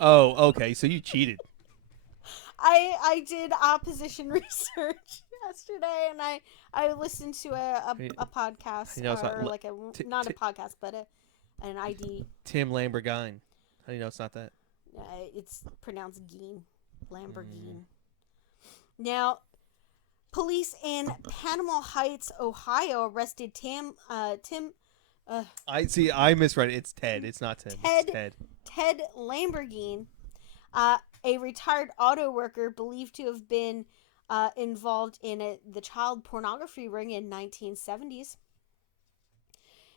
Okay, so you cheated. I did opposition research yesterday, and I listened to a podcast, or like not a podcast, but an ID. Tim Lamborghini. How do you know it's not that? It's pronounced Geen. Lamborghini. Now, police in Panama Heights, Ohio, arrested Tim. I misread it. It's Ted. It's not Tim. It's Ted. Ted Lamborghini, a retired auto worker believed to have been involved in the child pornography ring in 1970s.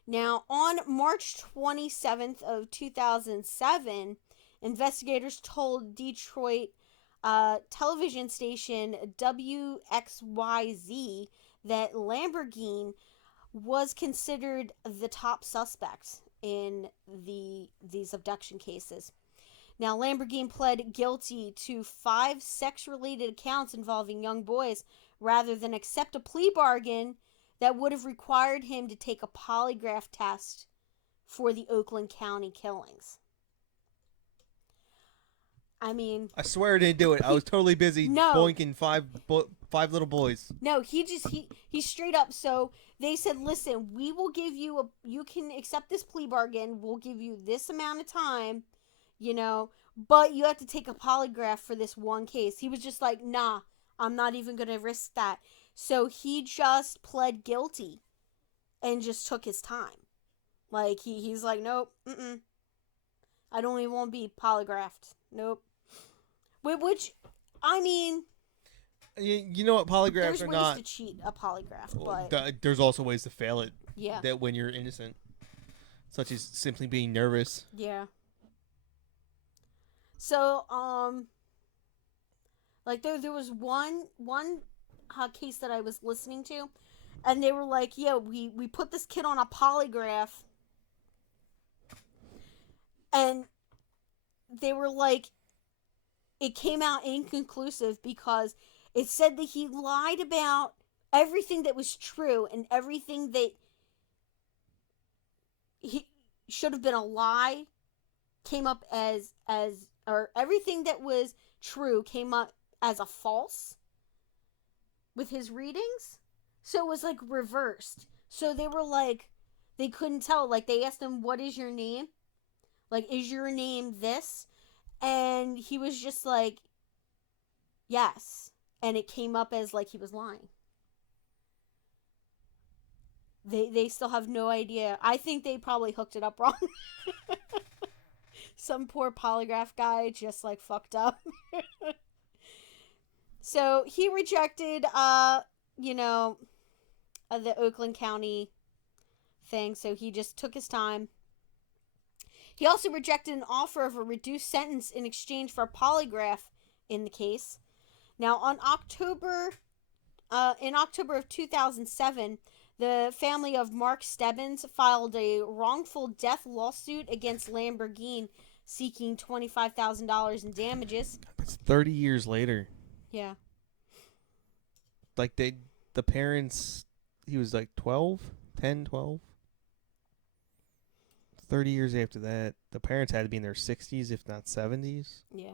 Now, on March 27th of 2007, investigators told Detroit television station WXYZ that Lamborghini was considered the top suspect in these abduction cases. Now, Lamborghini pled guilty to 5 sex-related accounts involving young boys rather than accept a plea bargain that would have required him to take a polygraph test for the Oakland County killings. I mean, I swear I didn't do it. I was totally busy boinking five little boys. No, he straight up. So they said, listen, we will give you you can accept this plea bargain. We'll give you this amount of time, but you have to take a polygraph for this one case. He was just like, nah, I'm not even going to risk that. So he just pled guilty and just took his time. Like, he's like, nope, I don't even want to be polygraphed. Nope. Which, I mean, you know what, polygraphs are not. There's ways to cheat a polygraph, but there's also ways to fail it. Yeah. That when you're innocent, such as simply being nervous. Yeah. So, like there was one case that I was listening to, and they were like, yeah, we put this kid on a polygraph, and they were like, it came out inconclusive because it said that he lied about everything that was true, and everything that he should have been a lie came up or everything that was true came up as a false with his readings. So it was like reversed. So they were like, they couldn't tell. Like, they asked him, what is your name? Like, is your name this? And he was just like, yes. And it came up as like he was lying. They still have no idea. I think they probably hooked it up wrong. Some poor polygraph guy just like fucked up. So he rejected, the Oakland County thing. So he just took his time. He also rejected an offer of a reduced sentence in exchange for a polygraph in the case. Now, in October of 2007, the family of Mark Stebbins filed a wrongful death lawsuit against Lamborghini, seeking $25,000 in damages. That's 30 years later. Yeah. Like, the parents, he was like 12, 10, 12. 30 years after that, the parents had to be in their 60s, if not 70s. Yeah.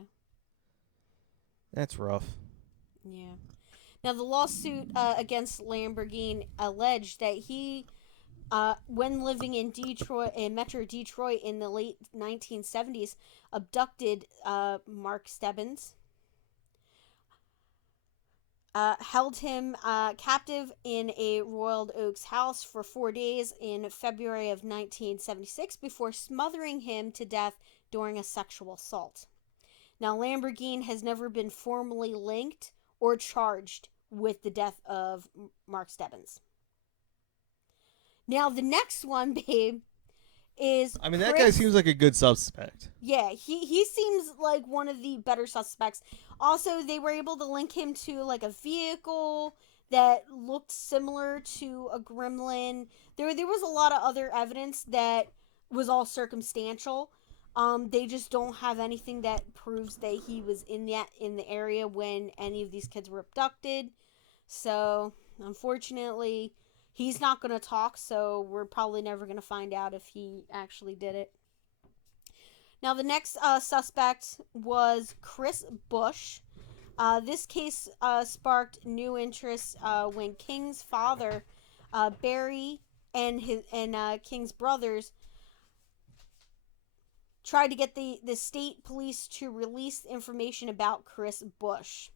That's rough. Yeah. Now, the lawsuit against Lamborghini alleged that he, when living in Metro Detroit in the late 1970s, abducted Mark Stebbins, held him captive in a Royal Oaks house for 4 days in February of 1976 before smothering him to death during a sexual assault. Now, Lamborghini has never been formally linked or charged with the death of Mark Stebbins. Now, the next one, babe, is that guy seems like a good suspect. Yeah, he seems like one of the better suspects. Also, they were able to link him to like a vehicle that looked similar to a gremlin. There was a lot of other evidence that was all circumstantial. They just don't have anything that proves that he was in the area when any of these kids were abducted. So, unfortunately, he's not going to talk, so we're probably never going to find out if he actually did it. Now, the next suspect was Chris Bush. This case sparked new interest when King's father, Barry, and King's brothers tried to get the state police to release information about Chris Bush.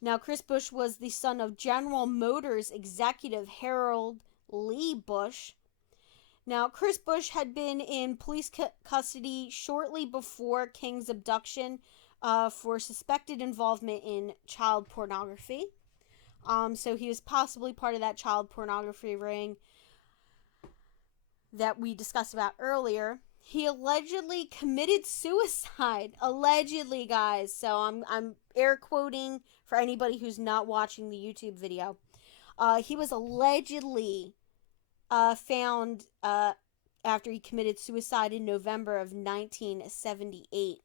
Now, Chris Bush was the son of General Motors executive Harold Lee Bush. Now, Chris Bush had been in police custody shortly before King's abduction for suspected involvement in child pornography. So he was possibly part of that child pornography ring that we discussed about earlier. He allegedly committed suicide. Allegedly, guys. So I'm air quoting for anybody who's not watching the YouTube video. He was allegedly found after he committed suicide in November of 1978.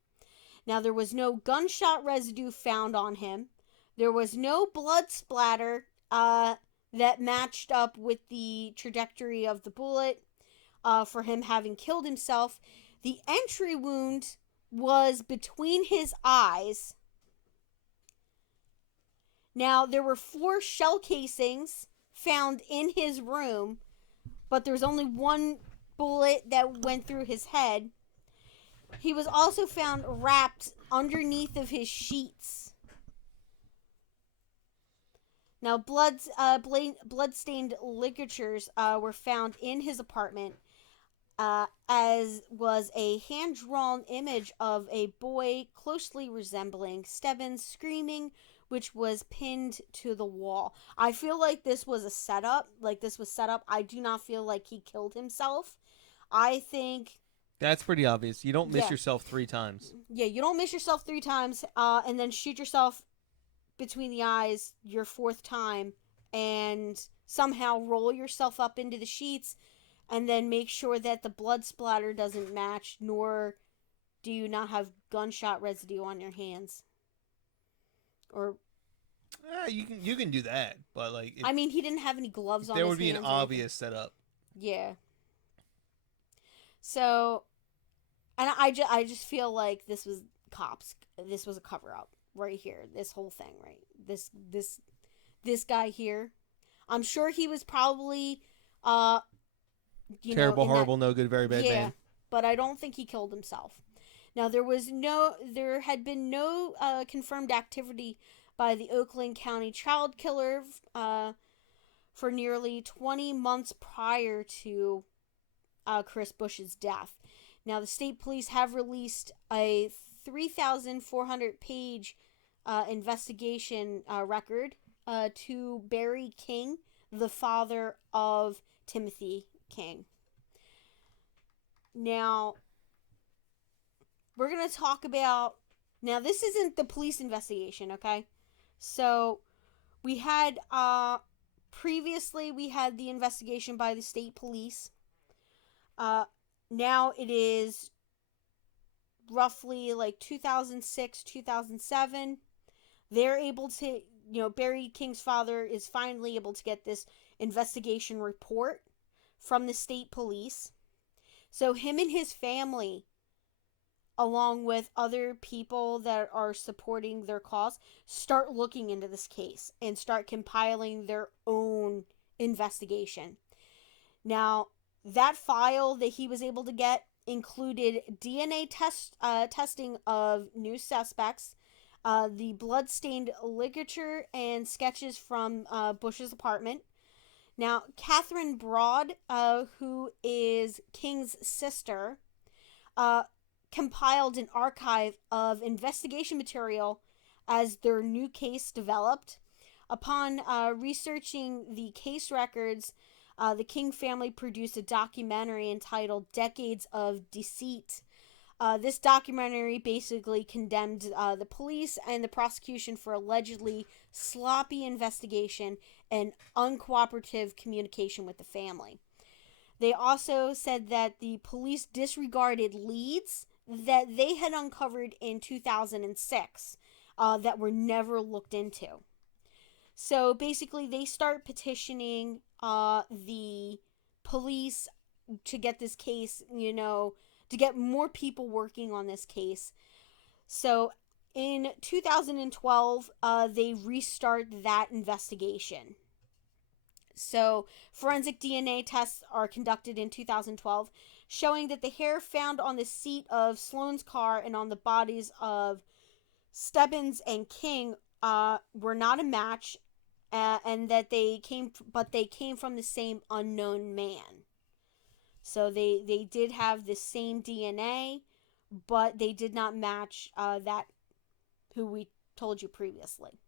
Now, there was no gunshot residue found on him. There was no blood splatter that matched up with the trajectory of the bullet for him having killed himself. The entry wound was between his eyes. Now, there were 4 shell casings found in his room, but there was only one bullet that went through his head. He was also found wrapped underneath of his sheets. Now, blood-stained ligatures were found in his apartment, as was a hand-drawn image of a boy closely resembling Stebbins screaming, which was pinned to the wall. I feel like this was a setup. I do not feel like he killed himself. I think... That's pretty obvious. You don't miss yourself 3 times. Yeah, you don't miss yourself 3 times and then shoot yourself between the eyes your 4th time and somehow roll yourself up into the sheets and then make sure that the blood splatter doesn't match, nor do you not have gunshot residue on your hands. Or you can do that, but like I mean, he didn't have any gloves on his hands. There would be an obvious setup. Yeah. So, and I just feel like this was cops. This was a cover up right here. This whole thing, right? This guy here. I'm sure he was probably terrible, horrible, no good, very bad man. But I don't think he killed himself. Now, there had been no confirmed activity by the Oakland County Child Killer for nearly 20 months prior to Chris Bush's death. Now, the state police have released a 3,400-page investigation record to Barry King, the father of Timothy King. Now, we're going to talk about... Now, this isn't the police investigation, okay? So, we had... previously, we had the investigation by the state police. Now, it is roughly like 2006, 2007. They're able to... Barry King's father is finally able to get this investigation report from the state police. So, him and his family, along with other people that are supporting their cause, start looking into this case and start compiling their own investigation. Now, that file that he was able to get included DNA testing of new suspects, the blood-stained ligature, and sketches from Bush's apartment. Now, Catherine Broad, who is King's sister, compiled an archive of investigation material as their new case developed. Upon researching the case records, the King family produced a documentary entitled Decades of Deceit, This documentary basically condemned the police and the prosecution for allegedly sloppy investigation and uncooperative communication with the family. They also said that the police disregarded leads that they had uncovered in 2006 that were never looked into. So basically, they start petitioning the police to get this case, to get more people working on this case. So in 2012, they restart that investigation. So forensic DNA tests are conducted in 2012, showing that the hair found on the seat of Sloane's car and on the bodies of Stebbins and King were not a match, and that they came from the same unknown man. So they did have the same DNA, but they did not match that who we told you previously.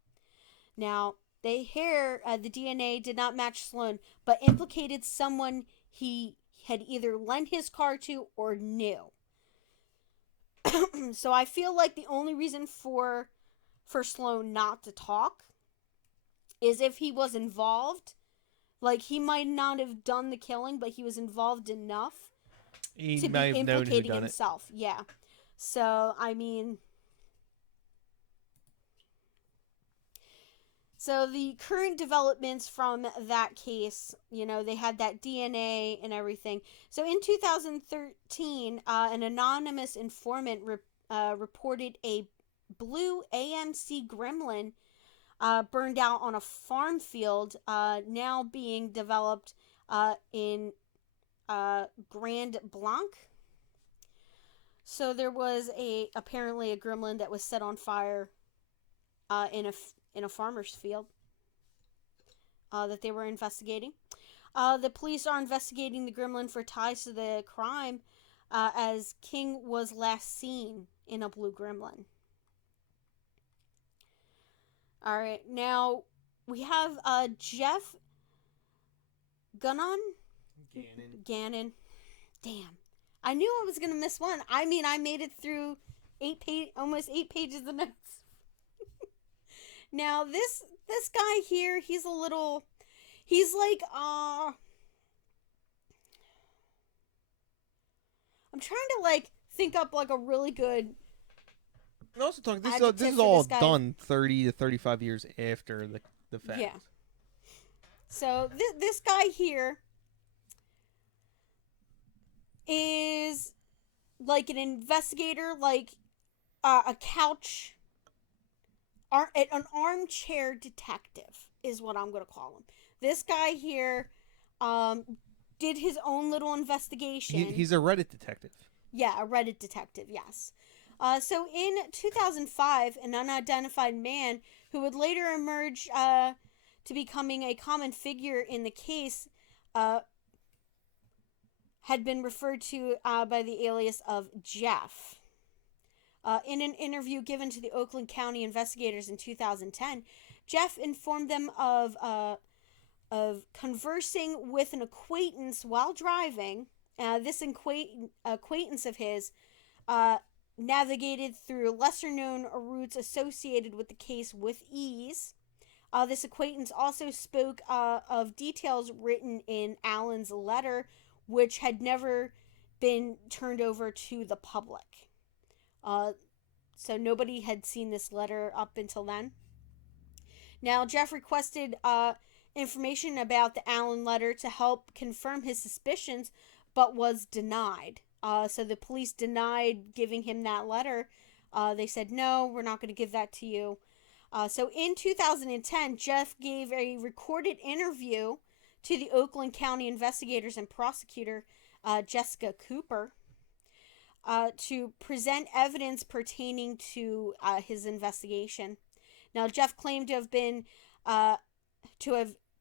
Now, the DNA did not match Sloane, but implicated someone he had either lent his car to or knew. So I feel like the only reason for Sloane not to talk is if he was involved. Like, he might not have done the killing, but he was involved enough He to might be have known who implicating done himself. Yeah. So, I mean... So, the current developments from that case, they had that DNA and everything. So, in 2013, an anonymous informant reported a blue AMC Gremlin burned out on a farm field, now being developed in Grand Blanc. So there was apparently a gremlin that was set on fire in a farmer's field that they were investigating. The police are investigating the gremlin for ties to the crime, as King was last seen in a blue gremlin. All right, now we have Jeff Gannon. Damn, I knew I was gonna miss one. I mean, I made it through almost 8 pages of notes. Now this guy here, he's like I'm trying to like think up like a really good. And also talking, this is all done 30 to 35 years after the fact. Yeah. So this guy here is like an investigator, like a couch, an armchair detective is what I'm going to call him. This guy here did his own little investigation. He's a Reddit detective. Yeah, a Reddit detective, yes. So in 2005, an unidentified man who would later emerge to becoming a common figure in the case had been referred to by the alias of Jeff. In an interview given to the Oakland County investigators in 2010, Jeff informed them of conversing with an acquaintance while driving. This acquaintance of his navigated through lesser-known routes associated with the case with ease. This acquaintance also spoke of details written in Allen's letter, which had never been turned over to the public. So nobody had seen this letter up until then. Now, Jeff requested information about the Allen letter to help confirm his suspicions, but was denied. So the police denied giving him that letter. They said, no, we're not going to give that to you. So in 2010, Jeff gave a recorded interview to the Oakland County investigators and prosecutor, Jessica Cooper, to present evidence pertaining to his investigation. Now, Jeff claimed to have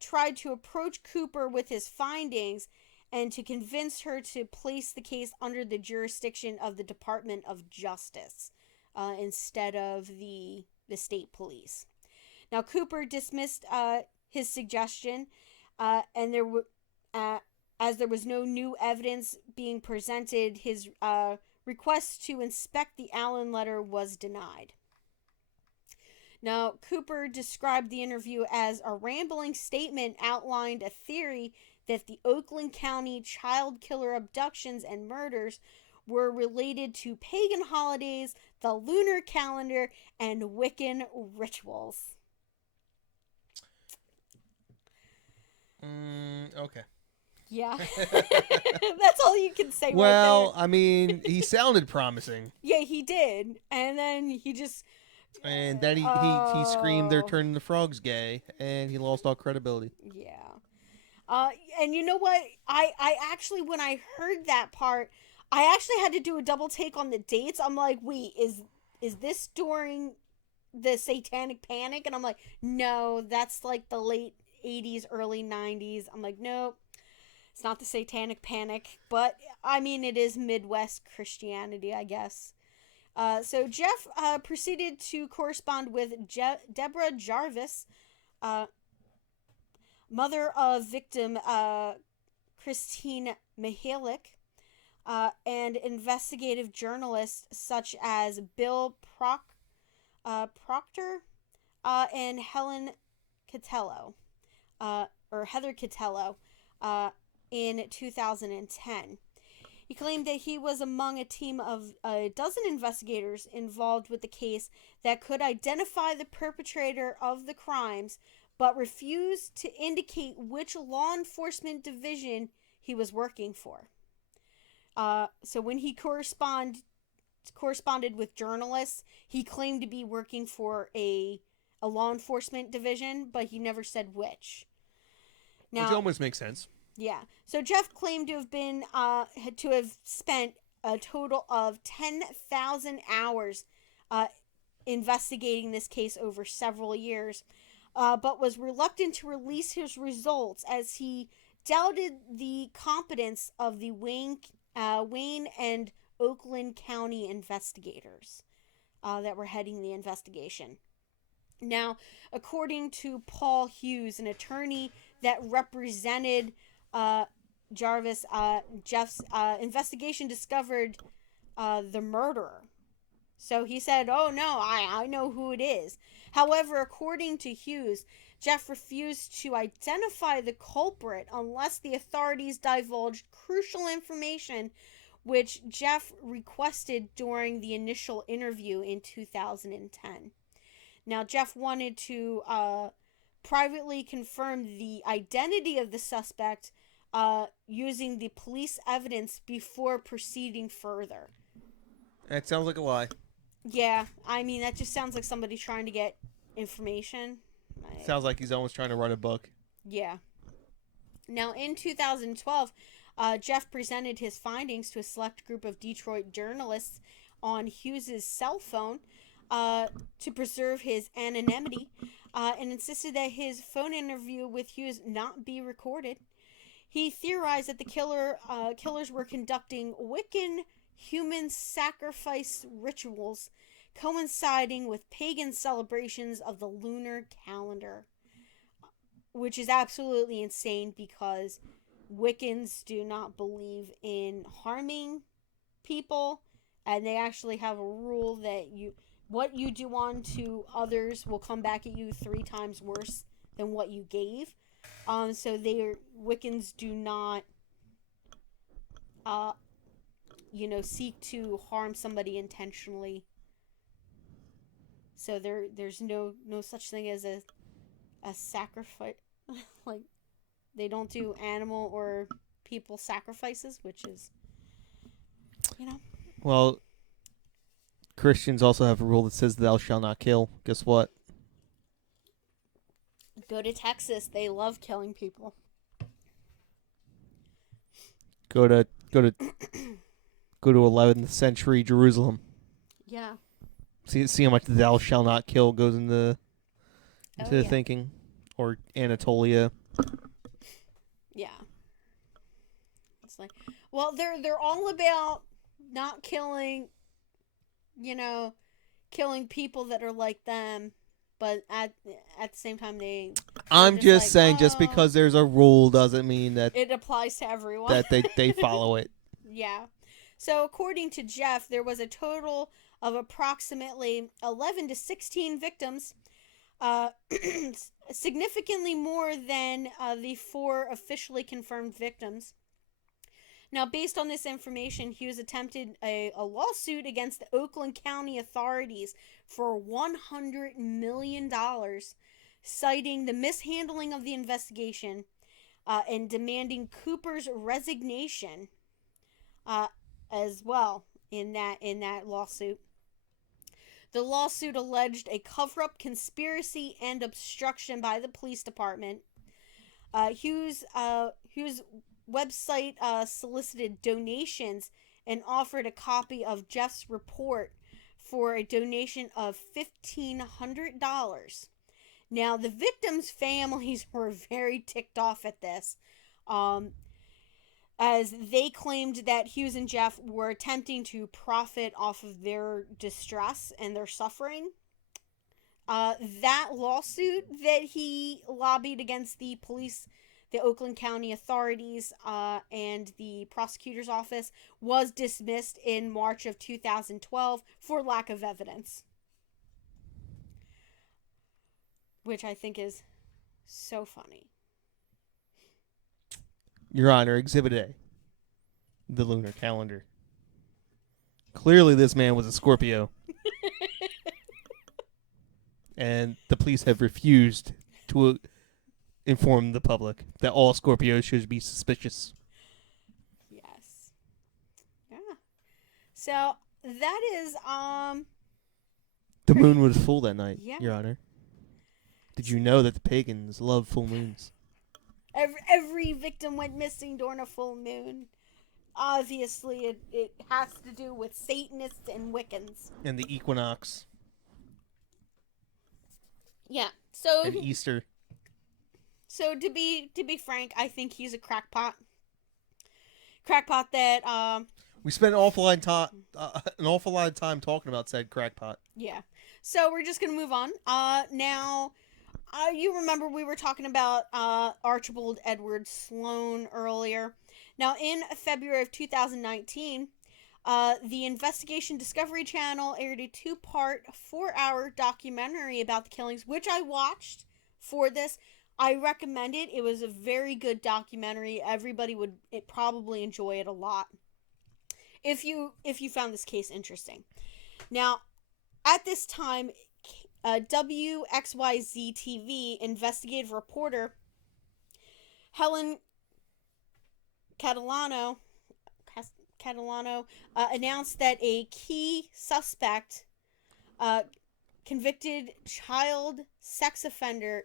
tried to approach Cooper with his findings and to convince her to place the case under the jurisdiction of the Department of Justice instead of the state police. Now, Cooper dismissed his suggestion, and as there was no new evidence being presented, his request to inspect the Allen letter was denied. Now, Cooper described the interview as a rambling statement, outlined a theory that the Oakland County Child Killer abductions and murders were related to pagan holidays, the lunar calendar, and Wiccan rituals. Okay. Yeah. That's all you can say Well, right there. I mean, he sounded promising. Yeah, he did. And then he just... And then he screamed they're turning the frogs gay, and he lost all credibility. Yeah. And you know what? I actually, when I heard that part, I actually had to do a double take on the dates. I'm like, wait, is this during the Satanic Panic? And I'm like, no, that's like the late 80s, early 90s. I'm like, nope, it's not the Satanic Panic. But, I mean, it is Midwest Christianity, I guess. So Jeff proceeded to correspond with Deborah Jarvis, mother of victim Christine Mihalik, and investigative journalists such as Bill Proctor and Helen Catello, or Heather Catello, in 2010. He claimed that he was among a team of a dozen investigators involved with the case that could identify the perpetrator of the crimes, but refused to indicate which law enforcement division he was working for. So when he corresponded with journalists, he claimed to be working for a law enforcement division, but he never said which. Now, Which almost makes sense. Yeah. So Jeff claimed to have spent a total of 10,000 hours investigating this case over several years, but was reluctant to release his results as he doubted the competence of the Wayne and Oakland County investigators that were heading the investigation. Now, according to Paul Hughes, an attorney that represented Jarvis, Jeff's investigation discovered the murderer. So he said, oh no, I know who it is. However, according to Hughes, Jeff refused to identify the culprit unless the authorities divulged crucial information, which Jeff requested during the initial interview in 2010. Now, Jeff wanted to privately confirm the identity of the suspect using the police evidence before proceeding further. That sounds like a lie. Yeah, I mean, that just sounds like somebody trying to get information. Sounds like he's almost trying to write a book. Yeah. Now, in 2012, Jeff presented his findings to a select group of Detroit journalists on Hughes' cell phone to preserve his anonymity, and insisted that his phone interview with Hughes not be recorded. He theorized that the killers were conducting Wiccan human sacrifice rituals coinciding with pagan celebrations of the lunar calendar, which is absolutely insane because Wiccans do not believe in harming people, and they actually have a rule that what you do unto others will come back at you 3 times worse than what you gave. So Wiccans do not, seek to harm somebody intentionally. So there's no such thing as a sacrifice. Like, they don't do animal or people sacrifices, which is, Well, Christians also have a rule that says thou shalt not kill. Guess what? Go to Texas. They love killing people. Go to 11th century Jerusalem. Yeah. See how much thou shalt not kill goes into the thinking. Or Anatolia. Yeah. It's like, well, they're all about not killing, killing people that are like them, but at the same time I'm just saying, just because there's a rule doesn't mean that it applies to everyone. that they follow it. Yeah. So, according to Jeff, there was a total of approximately 11 to 16 victims, uh, significantly more than the 4 officially confirmed victims. Now, based on this information, Hughes attempted a lawsuit against the Oakland County authorities for $100 million, citing the mishandling of the investigation and demanding Cooper's resignation as well in that lawsuit. The lawsuit alleged a cover-up, conspiracy, and obstruction by the police department. Hughes' website solicited donations and offered a copy of Jeff's report for a donation of $1,500. Now, the victims' families were very ticked off at this, as they claimed that Hughes and Jeff were attempting to profit off of their distress and their suffering. That lawsuit that he lobbied against the police, the Oakland County authorities, and the prosecutor's office was dismissed in March of 2012 for lack of evidence. Which I think is so funny. Your Honor, Exhibit A. The lunar calendar. Clearly this man was a Scorpio. And the police have refused to inform the public that all Scorpios should be suspicious. Yes. Yeah. So that is The moon was full that night, Yeah. Your Honor. Did you know that the pagans love full moons? every victim went missing during a full moon. Obviously, it has to do with Satanists and Wiccans. And the equinox. Yeah. So And Easter. So to be frank, I think he's a crackpot. Crackpot that We spent an awful lot of time talking about said crackpot. Yeah. So we're just gonna move on. Now, you remember we were talking about Archibald Edward Sloan earlier. Now, in February of 2019, the Investigation Discovery Channel aired a 2-part, 4-hour documentary about the killings, which I watched for this. I recommend it. It was a very good documentary. Everybody would probably enjoy it a lot if you found this case interesting. Now, at this time, WXYZ TV investigative reporter Helen Catalano announced that a key suspect, convicted child sex offender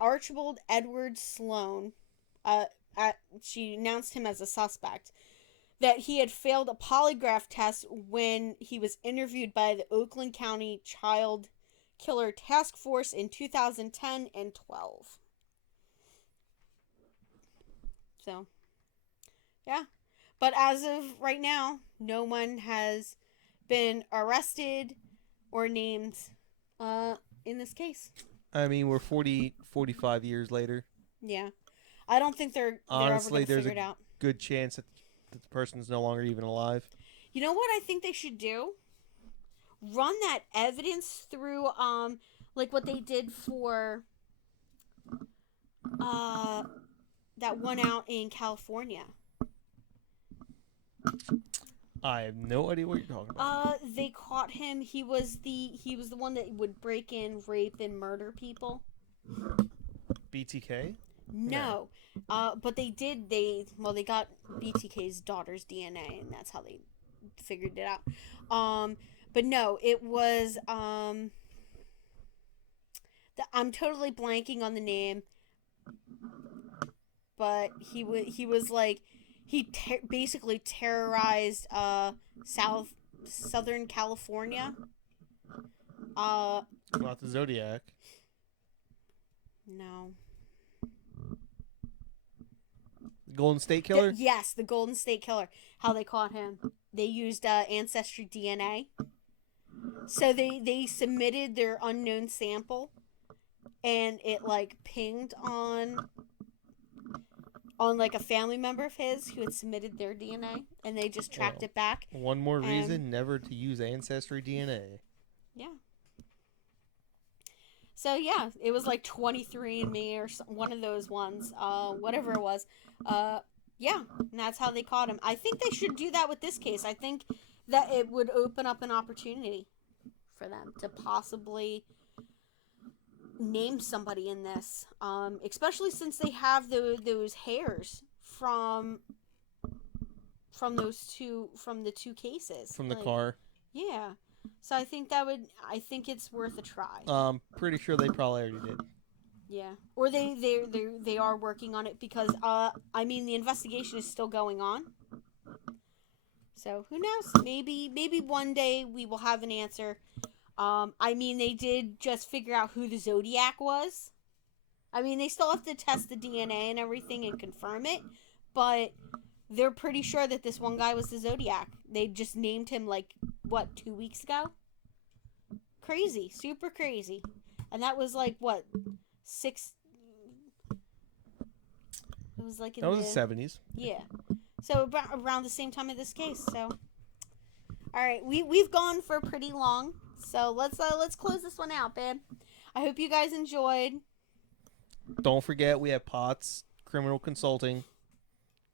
Archibald Edward Sloan, she announced him as a suspect, that he had failed a polygraph test when he was interviewed by the Oakland County Child Killer Task Force in 2010 and 12. So, yeah. But as of right now, no one has been arrested or named in this case. I mean, we're 45 years later. Yeah. I don't think they're Honestly, ever going to there's figure it out. Good chance that the person's no longer even alive. You know what I think they should do? Run that evidence through, like what they did for, that one out in California. I have no idea what you're talking about. They caught him. He was the one that would break in, rape, and murder people. BTK? No. But they got BTK's daughter's DNA, and that's how they figured it out. But no, it was, I'm totally blanking on the name, but he was like, he basically terrorized, Southern California. Not the Zodiac. No. Golden State Killer? Yes, the Golden State Killer. How they caught him. They used Ancestry DNA. So they submitted their unknown sample, and it like pinged on on like a family member of his who had submitted their DNA, and they just tracked it back. One more reason never to use Ancestry DNA. Yeah. So yeah, it was like 23andMe or one of those ones, whatever it was. Yeah, and that's how they caught him. I think they should do that with this case. I think that it would open up an opportunity for them to possibly name somebody in this, especially since they have those hairs from the two cases From the car. Yeah, so I think it's worth a try. Pretty sure they probably already did. Yeah, or they are working on it because I mean the investigation is still going on. So who knows? Maybe one day we will have an answer. I mean, they did just figure out who the Zodiac was. I mean, they still have to test the DNA and everything and confirm it, but they're pretty sure that this one guy was the Zodiac. They just named him, like, 2 weeks ago? Crazy. Super crazy. And that was, like, six... It was, like, in that was the 70s. Yeah. So, around the same time of this case, so... Alright, we've gone for pretty long. So let's close this one out, babe. I hope you guys enjoyed. Don't forget we have POTS Criminal Consulting.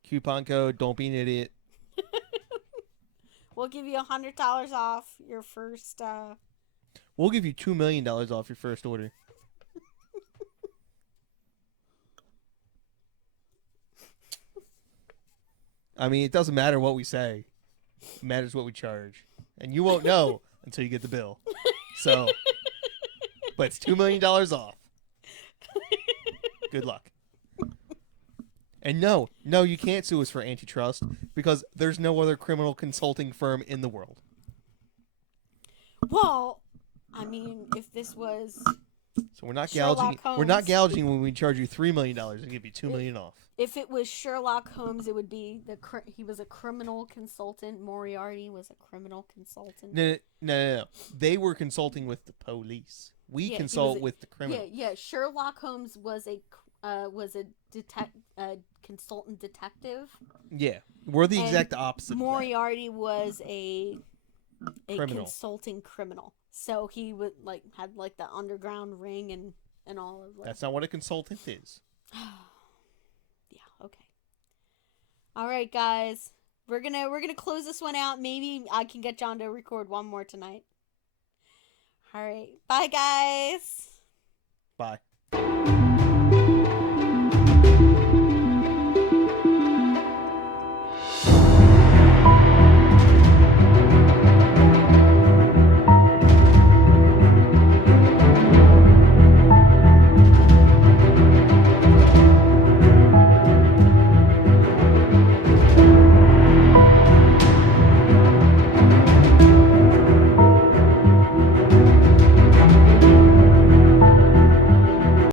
Coupon code, don't be an idiot. We'll give you $100 off your first We'll give you $2 million off your first order. I mean, it doesn't matter what we say. It matters what we charge. And you won't know until you get the bill. So, but it's $2 million off. Good luck. And no, you can't sue us for antitrust because there's no other criminal consulting firm in the world. Well, I mean, if this was So we're not Sherlock gouging. Holmes. We're not gouging when we charge you $3 million and give you $2 million off. If it was Sherlock Holmes, it would be he was a criminal consultant. Moriarty was a criminal consultant. No. They were consulting with the police. We consult with the criminal. Yeah. Sherlock Holmes was a consultant detective. Yeah, we're the exact opposite. Moriarty was a criminal. Consulting criminal. So he would had the underground ring and all of that. That's not what a consultant is. Yeah. Okay. All right, guys. We're gonna close this one out. Maybe I can get John to record one more tonight. All right. Bye, guys. Bye.